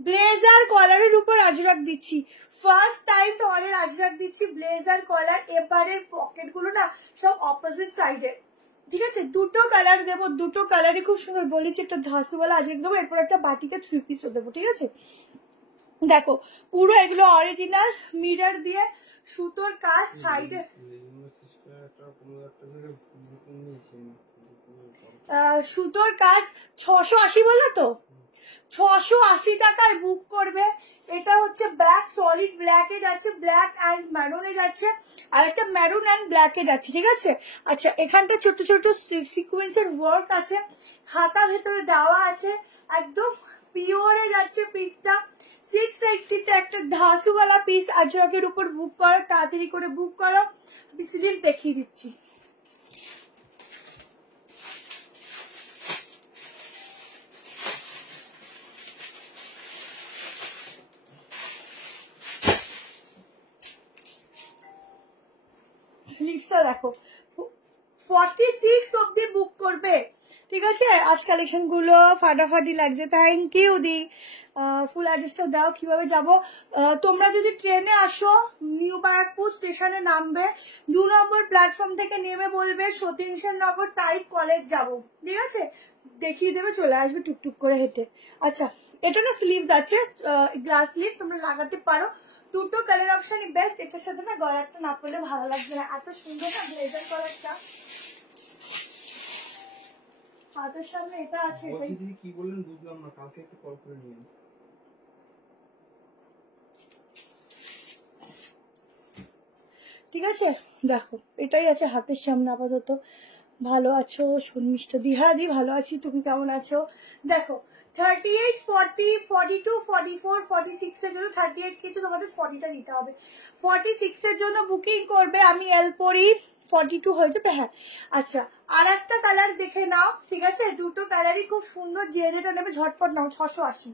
ব্লেজার কলারের উপর আজরাক দিচ্ছি, ফার্স্ট টাইম তোমাদের আজরাক দিচ্ছি ব্লেজার কলার। এবারের পকেট গুলো না সব অপোজিট সাইডে, ঠিক আছে? দুটো কালার দেবো, দুটো কালারই খুব সুন্দর বলেছি। একটা ধাসুওয়ালা আজরাক দেবো, এরপর একটা বাটিকে 3 পিসও দেবো, ঠিক আছে? দেখো পুরো এগুলো অরিজিনাল মিরর দিয়ে সুতোর কাজ, সাইডে সুতোর কাজ। 680 বললো তো, 680 টাকায় বুক করবে। এটা হচ্ছে ব্ল্যাক, সলিড ব্ল্যাকে যাচ্ছে, ব্ল্যাক অ্যান্ড ম্যারুনে যাচ্ছে, আর একটা ম্যারুন অ্যান্ড ব্ল্যাকে যাচ্ছে, ঠিক আছে? আচ্ছা, এখানটা ছোট ছোট সিকুয়েন্সের ওয়ার্ক আছে, হাতা ভেতরে দেওয়া আছে, একদম পিওরে যাচ্ছে পিসটা। 680-তে একটা ধাসুওয়ালা পিস আজরাকের উপর বুক করো, তাড়াতাড়ি করে বুক করো। স্লিভ দেখিয়ে দিচ্ছি। স্লিভসটা দেখো, 46 অব্দি বুক করবে, ঠিক আছে? আজ কালেকশন গুলো ফাটাফাটি লাগছে। থ্যাংক ইউ দি। ফুল অ্যাড্রেসটা দাও, কিভাবে যাব? তোমরা যদি ট্রেনে আসো, নিউ ব্যারাকপুর স্টেশনে নামবে, 2 নম্বর প্ল্যাটফর্ম থেকে নেমে বলবে সতীন সেননগর টাইপ কলেজ যাব, ঠিক আছে? দেখিয়ে দেবে, চলে আসবে টুকটুক করে হেঁটে। আচ্ছা, এটা না স্লিভস আছে, গ্লাস স্লিভ, তোমরা লাগাতে পারো। দুটো কালার অপশনই বেস্ট। এটার সাথে না গলারটা না পড়লে ভালো লাগবে না, এত সুন্দর না ব্লেজার কালারটা। হাতের সামনে এটা আছে, এটাই। দিদি কি বললেন বুঝলাম না, কালকে একটু কল করে নিন। ঠিক আছে, দেখো এটাই আছে হাতের সামনে আপাতত। ভালো আছো শর্মিষ্ঠা দি? হ্যাঁ দি, ভালো আছি, তুমি কেমন আছো? দেখো 38, 40, 42, 44, 46 এর জন্য 38, কিন্তু তোমাদের 40টা দিতে হবে। 46 এর জন্য বুকিং করবে, আমি এল পরি, 42 হয়ে যাবে। হ্যাঁ, আচ্ছা, আর একটা কালার দেখে নাও, ঠিক আছে? দুটো কালারই খুব সুন্দর, যে যেটা নেবে ঝটপট নাও। 680।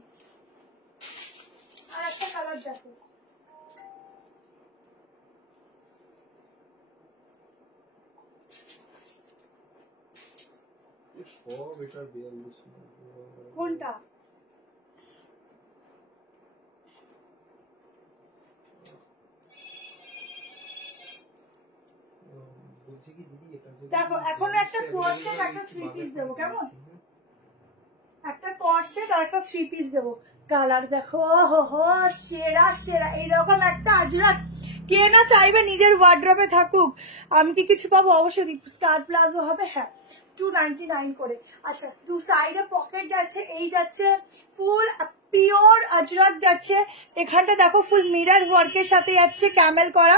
আর একটা কালার দেখো, সব এটা 42। কোনটা? বলছি কি দিদি, এটা দেখো এখন একটা কোয়ার্সেট, একটা 3 পিস দেবো, কেমন? একটা কোয়ার্সেট আর একটা 3 পিস দেবো। কালার দেখো, হো সেরা সেরা। এইরকম একটা আজরাক কে না চাইবে নিজের ওয়ার্ড্রপে থাকুক। আমি কি কিছু পাবো? অবশ্যই স্কার্ট প্লাজো হবে। হ্যাঁ, 299 করে। আচ্ছা, দু সাইডে পকেট যাচ্ছে, এই যাচ্ছে ফুল পিওর আজরাক যাচ্ছে। এখানটা দেখো ফুল মিরর ওয়ার্কের সাথে যাচ্ছে, ক্যামেল করা।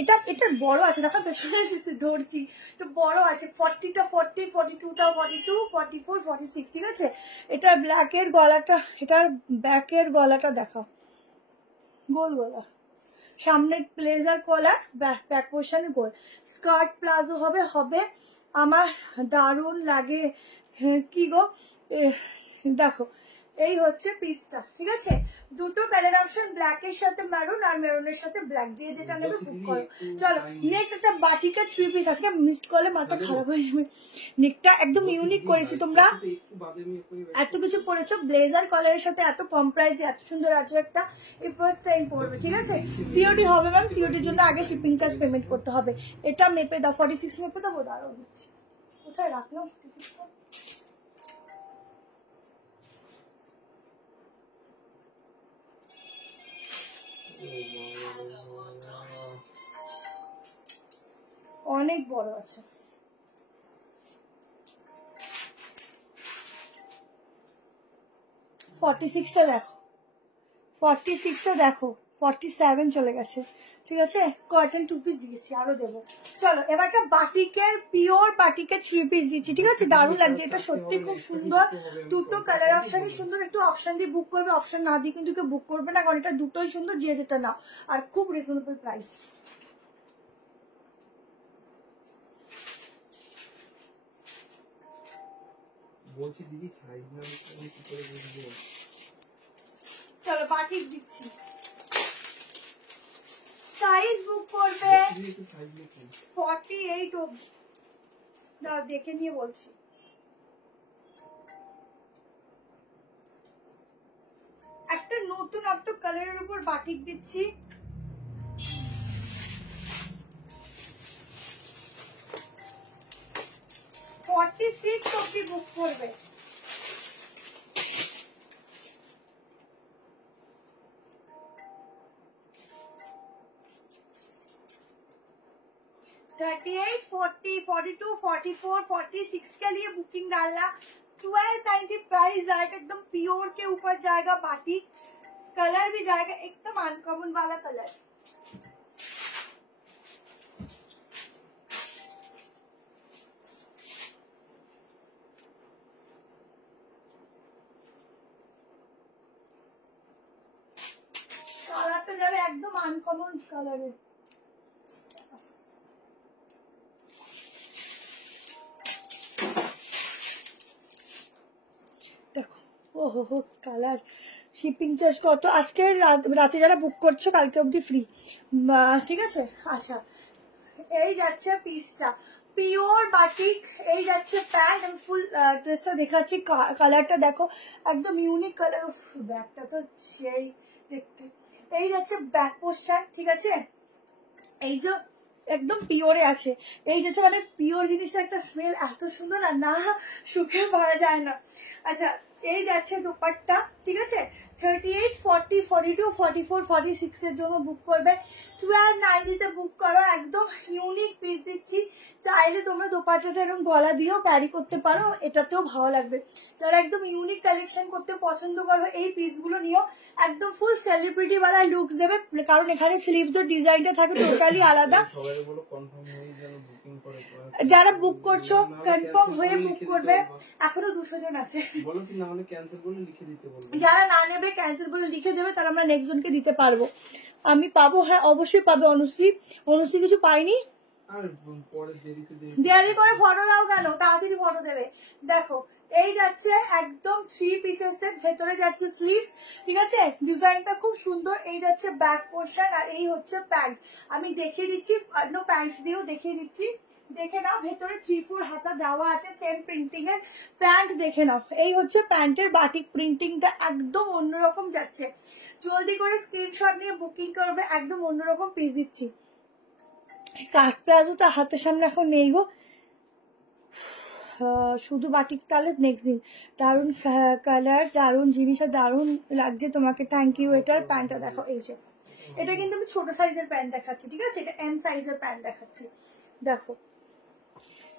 এটা এটা বড় আছে, দেখো পেছনে ধরছি তো বড় আছে। 40টা 40, 42টা 42, 44, 46, ঠিক আছে? এটা ব্ল্যাকের গলাটা, এটার ব্যাকের গলাটা দেখাও, গোল গলা। সামনে ব্লেজার কলার, ব্যাক পোর্শনে গোল, স্কার্ট প্লাজো হবে। হবে আমার দারুণ লাগে। কি গো, দেখো এই হচ্ছে পিসটা, ঠিক আছে? দুটো কালার অপশন, ব্ল্যাকের সাথে মেরুন আর মেরুনের সাথে ব্ল্যাক, যে যেটা নেবে বুক করো। চলো নেক্সট একটা বাটিকের 3 পিস। আজকে মিসড করলে মাথা খারাপ হয়ে যাবে। নেকটা একদম ইউনিক করেছি। তোমরা এত কিছু পরেছো, ব্লেজার কলারের সাথে এত কম প্রাইসে এত সুন্দর আছে একটা, এই ফার্স্ট টাইম পড়বে, ঠিক আছে? সিওডি হবে ম্যাম, সিওডির জন্য আগে শিপিং চার্জ পেমেন্ট করতে হবে। এটা মেপে দাও, 46 মেপে দাও। দাঁড়াও দিচ্ছি, কোথায় রাখলাম? অনেক বড় আছে। 46টা দেখো, 46টা দেখো, 47 চলে গেছে, ঠিক আছে? কটন 2 পিস দিয়েছি, আরো দেবো। চলো এবার একটা বাটিকের, পিওর বাটিকের 3 পিস দিচ্ছি, ঠিক আছে? দারুণ লাগছে, এটা সত্যি খুব সুন্দর। দুটো কালার অপশনই সুন্দর। একটু অপশন দিয়ে বুক করবে, অপশন না দিয়ে কিন্তু কেউ বুক করবে না, কারণ এটা দুটোই সুন্দর, যে যেটা নাও। আর খুব রিজনেবল প্রাইস। বলছি দিদি সাইজ না আমি কি করে বুঝবো? চলো বাটিক দিচ্ছি, সাইজ বুক করবে 48 অবধি। দাও দেখে নিয়ে বলছি। একটা নতুন অত কালারের উপর বাটিক দিচ্ছি, 46 অবধি বুক করবে। $38, $40, $42, $44, $46 के लिए बुकिंग डालना। 1290 प्राइस आएगा, एकदम प्योर के ऊपर जाएगा बाटिक। कलर भी जाएगा एकदम अनकॉमन वाला कलर। কালারটা যাবে একদম আনকমন কালারে। দেখো, ওহো হো কালার। শিপিং চার্জ কত? আজকে রাতে যারা বুক করছো কালকে অবধি ফ্রি, ঠিক আছে? আচ্ছা, এই যাচ্ছে পিসটা, পিওর বাটিক। এই যাচ্ছে প্যান্ট। আমি ফুল ড্রেসটা দেখাচ্ছি, কালারটা দেখো একদম ইউনিক কালার। ব্যাগটা তো সেই দেখতে। এই যাচ্ছে ব্যাক পোর্শন, ঠিক আছে? এই যে একদম পিওরে আছে। এই যাচ্ছে মানে পিওর জিনিসটা একটা স্মেল এত সুন্দর, আর না সুখে ভরা যায় না। আচ্ছা, এই যাচ্ছে দোপাট্টা, ঠিক আছে? 38, 40, 42, 44, 46 এর জন্য বুক করবে। 1290 তে বুক করো। একদম ইউনিক পিস দিচ্ছি, চাইলে তোমরা দোপাট্টাটা এরকম গলা দিয়েও ক্যারি করতে পারো, এটাতেও ভালো লাগবে। যারা একদম ইউনিক কালেকশন করতে পছন্দ করো এই পিসগুলো নিও। একদম ফুল সেলিব্রিটি वाला লুকস দেবে, কারণ এখানে স্লিভসের ডিজাইনটা থাকে টোটালি আলাদা। যারা বুক করছো কনফার্ম হয়ে বুক করবে, এখনো 200 জন আছে। বলো কি না হলে ক্যান্সেল বলে লিখে দিতে বলবো। যারা না নেবে ক্যান্সেল বলে লিখে দেবে, তাহলে আমরা নেক্সট জনকে দিতে পারবো। আমি পাবো, হ্যাঁ অবশ্যই পাবে। অনুশ্রী কিছু পাইনি। আর পরে দেরি করে ফটো দাও কেন? তাড়াতাড়ি ফটো দেবে। দেখো এই যাচ্ছে একদম 3 পিসের সেট, ভেতরে যাচ্ছে স্লিভস, ঠিক আছে? ডিজাইনটা খুব সুন্দর। এই যাচ্ছে ব্যাক পোর্শন, আর এই হচ্ছে প্যান্ট। আমি দেখিয়ে দিচ্ছি, অন্য প্যান্ট দিয়েও দেখিয়ে দিচ্ছি, দেখে নাও। ভেতরে 3-4 হাতা দেওয়া আছে, সেম প্রিন্টিং এর প্যান্ট, দেখে নাও। এই হচ্ছে প্যান্টের বাটিক প্রিন্টিংটা, একদম অন্যরকম যাচ্ছে। জলদি করে স্ক্রিনশট নিয়ে বুকিং করবে, একদম অন্যরকম পিস দিচ্ছি। স্কার্ট প্লাজো তো হাতের সামনে এখন নেই গো, শুধু বাটিক। তাহলে নেক্সট দিন। দারুণ কালার, দারুণ জিনিস, আর দারুণ লাগছে তোমাকে। Thank you. এটার প্যান্টটা দেখো, এই যে এটা কিন্তু আমি ছোট সাইজের প্যান্ট দেখাচ্ছি, ঠিক আছে? এটা এম সাইজের প্যান্ট দেখাচ্ছি। দেখো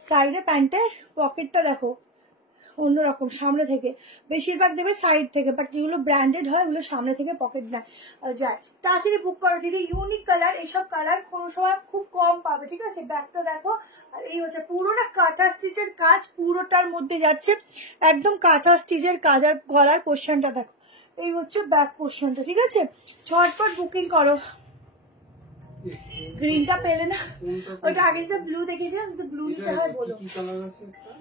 সাইডে প্যান্টের পকেটটা দেখো অন্যরকম, সামনে থেকে। বেশিরভাগ দেবে সাইড থেকে, বাট যেগুলো ব্র্যান্ডেড হয় ওগুলো সামনে থেকে পকেট নেয় যায়। তাড়াতাড়ি বুক করো দিদি। ইউনিক কালার, এইসব কালার কোনো সময় খুব কম পাবে, ঠিক আছে? ব্যাগটা দেখো, আর এই হচ্ছে পুরো না কাঁথা স্টিচের কাজ, পুরোটার মধ্যে যাচ্ছে একদম কাঁথা স্টিচের কাজ। আর গলার পোর্শনটা দেখো, এই হচ্ছে ব্যাক পোর্শনটা, ঠিক আছে? ঝটপট বুকিং করো। গ্রিনটা পেলে না, কোনটা ওটা আগে যে ব্লু দেখেছিলাম, যদি ব্লু নিতে হয় বলো। কি কালার আছে একটা?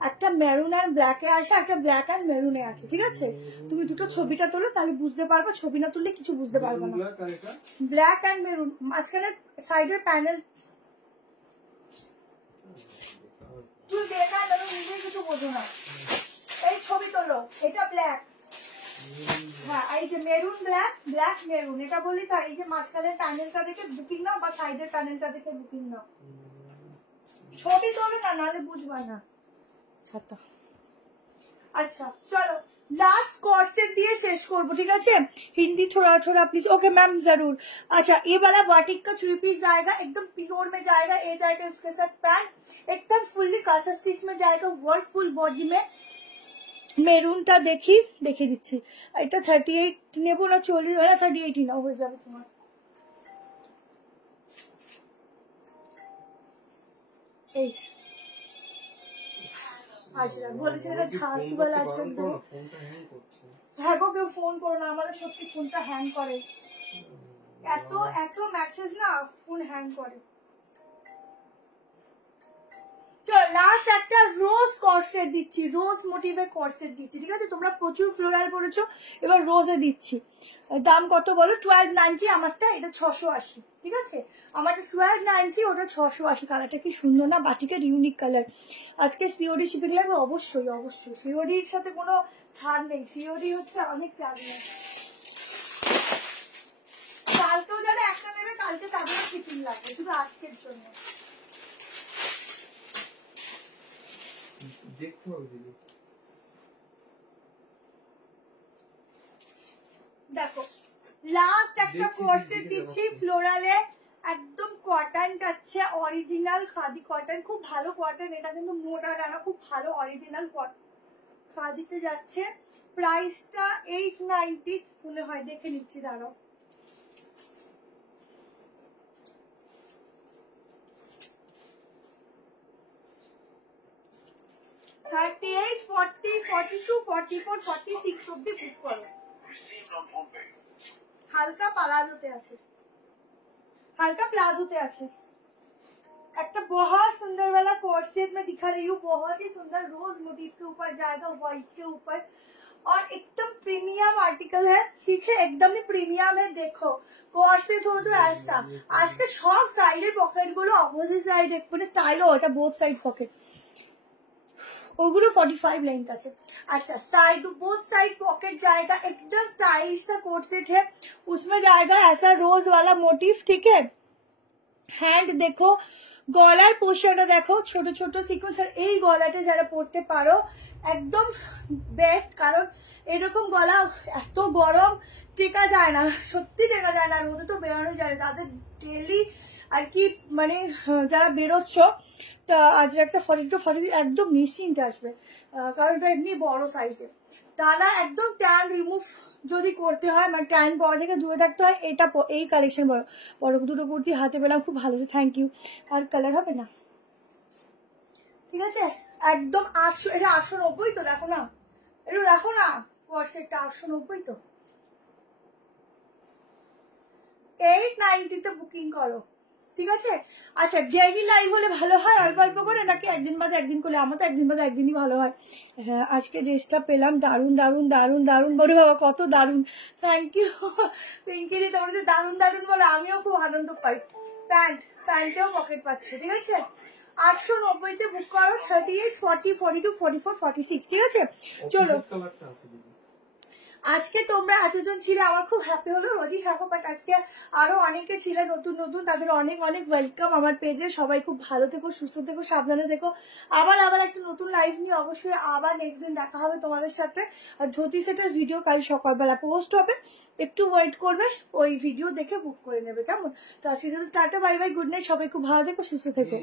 একটা মেরুন আর ব্ল্যাকে আছে, একটা ব্ল্যাক আর মেরুনে আছে, ঠিক আছে? তুমি দুটো ছবিটা তোলো, তাহলে বুঝতে পারবে, ছবি না তুললে কিছু বুঝতে পারবে না। ব্ল্যাক আর এটা ব্ল্যাক অ্যান্ড মেরুন, মাঝখানে সাইডের প্যানেল তুই দেখা না, নিজে কিছু বোঝো না। এই ছবি তোলো, এটা ব্ল্যাক, হ্যাঁ, এই যে মেরুন ব্ল্যাক, ব্ল্যাক মেরুন, এটা বলি তার। এই যে মাঝখানের প্যানেলটা দেখে বুকিং নাও, বা সাইডের প্যানেলটা দেখে বুকিং নাও। ছবি তোলো না, নাহলে বুঝবা না। अच्छा चलो लास्ट कॉर्सेट दिए शेष करबो, ठीक है? हिंदी छोड़ा छोड़ा प्लीज, ओके मैम जरूर। अच्छा, ये वाला बाटिक का 3 पीस जाएगा, एकदम प्योर में जाएगा, ये जाएगा इसके साथ पैंट, एकदम फुल्ली काचा स्टिच में जाएगा, वर्क फुल बॉडी में। মেরুনটা দেখি, দেখে দিচ্ছি। এটা 38 নেবো না 40, 38 নাও, হয়ে যাবে তোমার। এই আচ্ছা, বলেছিলাম ঘাস বলা আছে। হ্যাঁ গো, কেউ ফোন করো না, আমাদের সত্যি ফোনটা হ্যাং করে, এত এত মেসেজ না, ফোন হ্যাং করে। লাস্ট একটা রোজ কর্সেট দিচ্ছি, রোজ মোটিভের কর্সেট দিচ্ছি, ঠিক আছে? তোমরা প্রচুর ফ্লোরাল পড়েছো, এবার রোজে দিচ্ছি। দাম কত বলো? 1290, আমারটা এটা 680, ঠিক আছে? আমারটা 1290, ওটা 680। কালারটা কি সুন্দর না, বাটিকের ইউনিক কালার। আজকে সিওডি শিপিং লাগবে, অবশ্যই অবশ্যই, সিওডির সাথে কোনো ছাড় নেই, সিওডি হচ্ছে অনেক চাপ নেই। কালকেও যারা একটা নেবে, কালকে তাদেরও শিপিং লাগবে, শুধু আজকের জন্য। দেখতে হবে দিদি। দেখো লাস্ট একটা কর্সেট দিচ্ছি ফ্লোরালে, একদম কটন যাচ্ছে, অরিজিনাল খাদি কটন, খুব ভালো কটন, এটা কিন্তু মোটা না, খুব ভালো অরিজিনাল খাদিতে যাচ্ছে। প্রাইসটা 890 মনে হয়, দেখে নিচ্ছি, দাঁড়াও। থার্টি 40, 42, 44, 46 অব্দি বুক করো। হালকা প্লাজোতে আছে, हल्का प्लाजो पे আছে। একটা बहुत सुंदर वाला कोर्सेट में दिखा रही हूँ, बहुत ही सुंदर रोज मोटिव के ऊपर जाएगा, व्हाइट के ऊपर, और एकदम प्रीमियम आर्टिकल है, ठीक है? एकदम ही प्रीमियम है। देखो कोर्सेट हो तो ऐसा, আজকে সব সাইডের পকেট গুলো অপোজিট সাইড, মানে স্টাইল ও এটা বোথ সাইড পকেট, ওগুলো 45 लेंथ আছে। अच्छा, साइड बोथ साइड पॉकेट जाएगा, एकदम स्टाइलिश सा कोट सेट है, उसमें जाएगा ऐसा रोज वाला मोटिव, ठीक है? हैंड देखो, গলার পোর্শনটা দেখো, ছোট ছোট সিকোয়েন্স, আর এই গলাটা যারা পরতে পারো একদম বেস্ট, কারণ এরকম গলা এত গরম টেকা যায় না, সত্যি টেকা যায় না, রোদে তো বেরোনো যায় না, তাদের ডেলি আর কি, মানে যারা বেরোচ্ছ, তা আজ একটা 42 একদম নিশ্চিন্তে আসবে, কারণ এটা এমনি বড় সাইজের। টানা একদম ট্যান রিমুভ যদি করতে হয়, মানে ট্যান পড়া থেকে দূরে থাকতে হয়, এটা এই কালেকশন বড় বড় দুটো কুর্তি হাতে পেলাম, খুব ভালো, থ্যাংক ইউ। আর কালার হবে না, ঠিক আছে? একদম 800, এটা 890 তো, দেখো না, একটু দেখো না, কর্সেটটা 890 তো। 890 তে বুকিং করো, ঠিক আছে? আচ্ছা, ডেইলি লাইভ হলে ভালো হয় অল্প অল্প করে, নাকি একদিন বাদে একদিন করলে? আমার তো একদিন বাদে একদিনই ভালো হয়। হ্যাঁ, আজকে ড্রেসটা পেলাম, দারুন দারুন দারুন দারুন, বলে বাবা কত দারুন, থ্যাংক ইউ পিঙ্কিদি, তোমার যে দারুন দারুন বলে আমিও খুব আনন্দ পাই। প্যান্টেও পকেট পাচ্ছে, ঠিক আছে? 890 তে বুক করো, 38, 40, 42, 44, 46, ঠিক আছে? চলো, আজকে তোমরা এতজন ছিলে, আমার খুব হ্যাপি হলো, রোজই থাকো, বাট আজকে আরো অনেকে ছিলে নতুন নতুন, তাদের অনেক অনেক ওয়েলকাম আমার পেজে। সবাই খুব ভালো থেকো, সুস্থ থেকো, সাবধানে থেকো। আবার একটা নতুন লাইভ নিয়ে অবশ্যই আবার নেক্সট দিন দেখা হবে তোমাদের সাথে। আর ধুতি সেটার ভিডিও কাল সকালবেলা পোস্ট হবে, একটু ওয়েট করবে, ওই ভিডিও দেখে বুক করে নেবে, কেমন? তো আজকে সাথে tata, bye bye, good night, সবাই খুব ভালো থেকো, সুস্থ থেকো।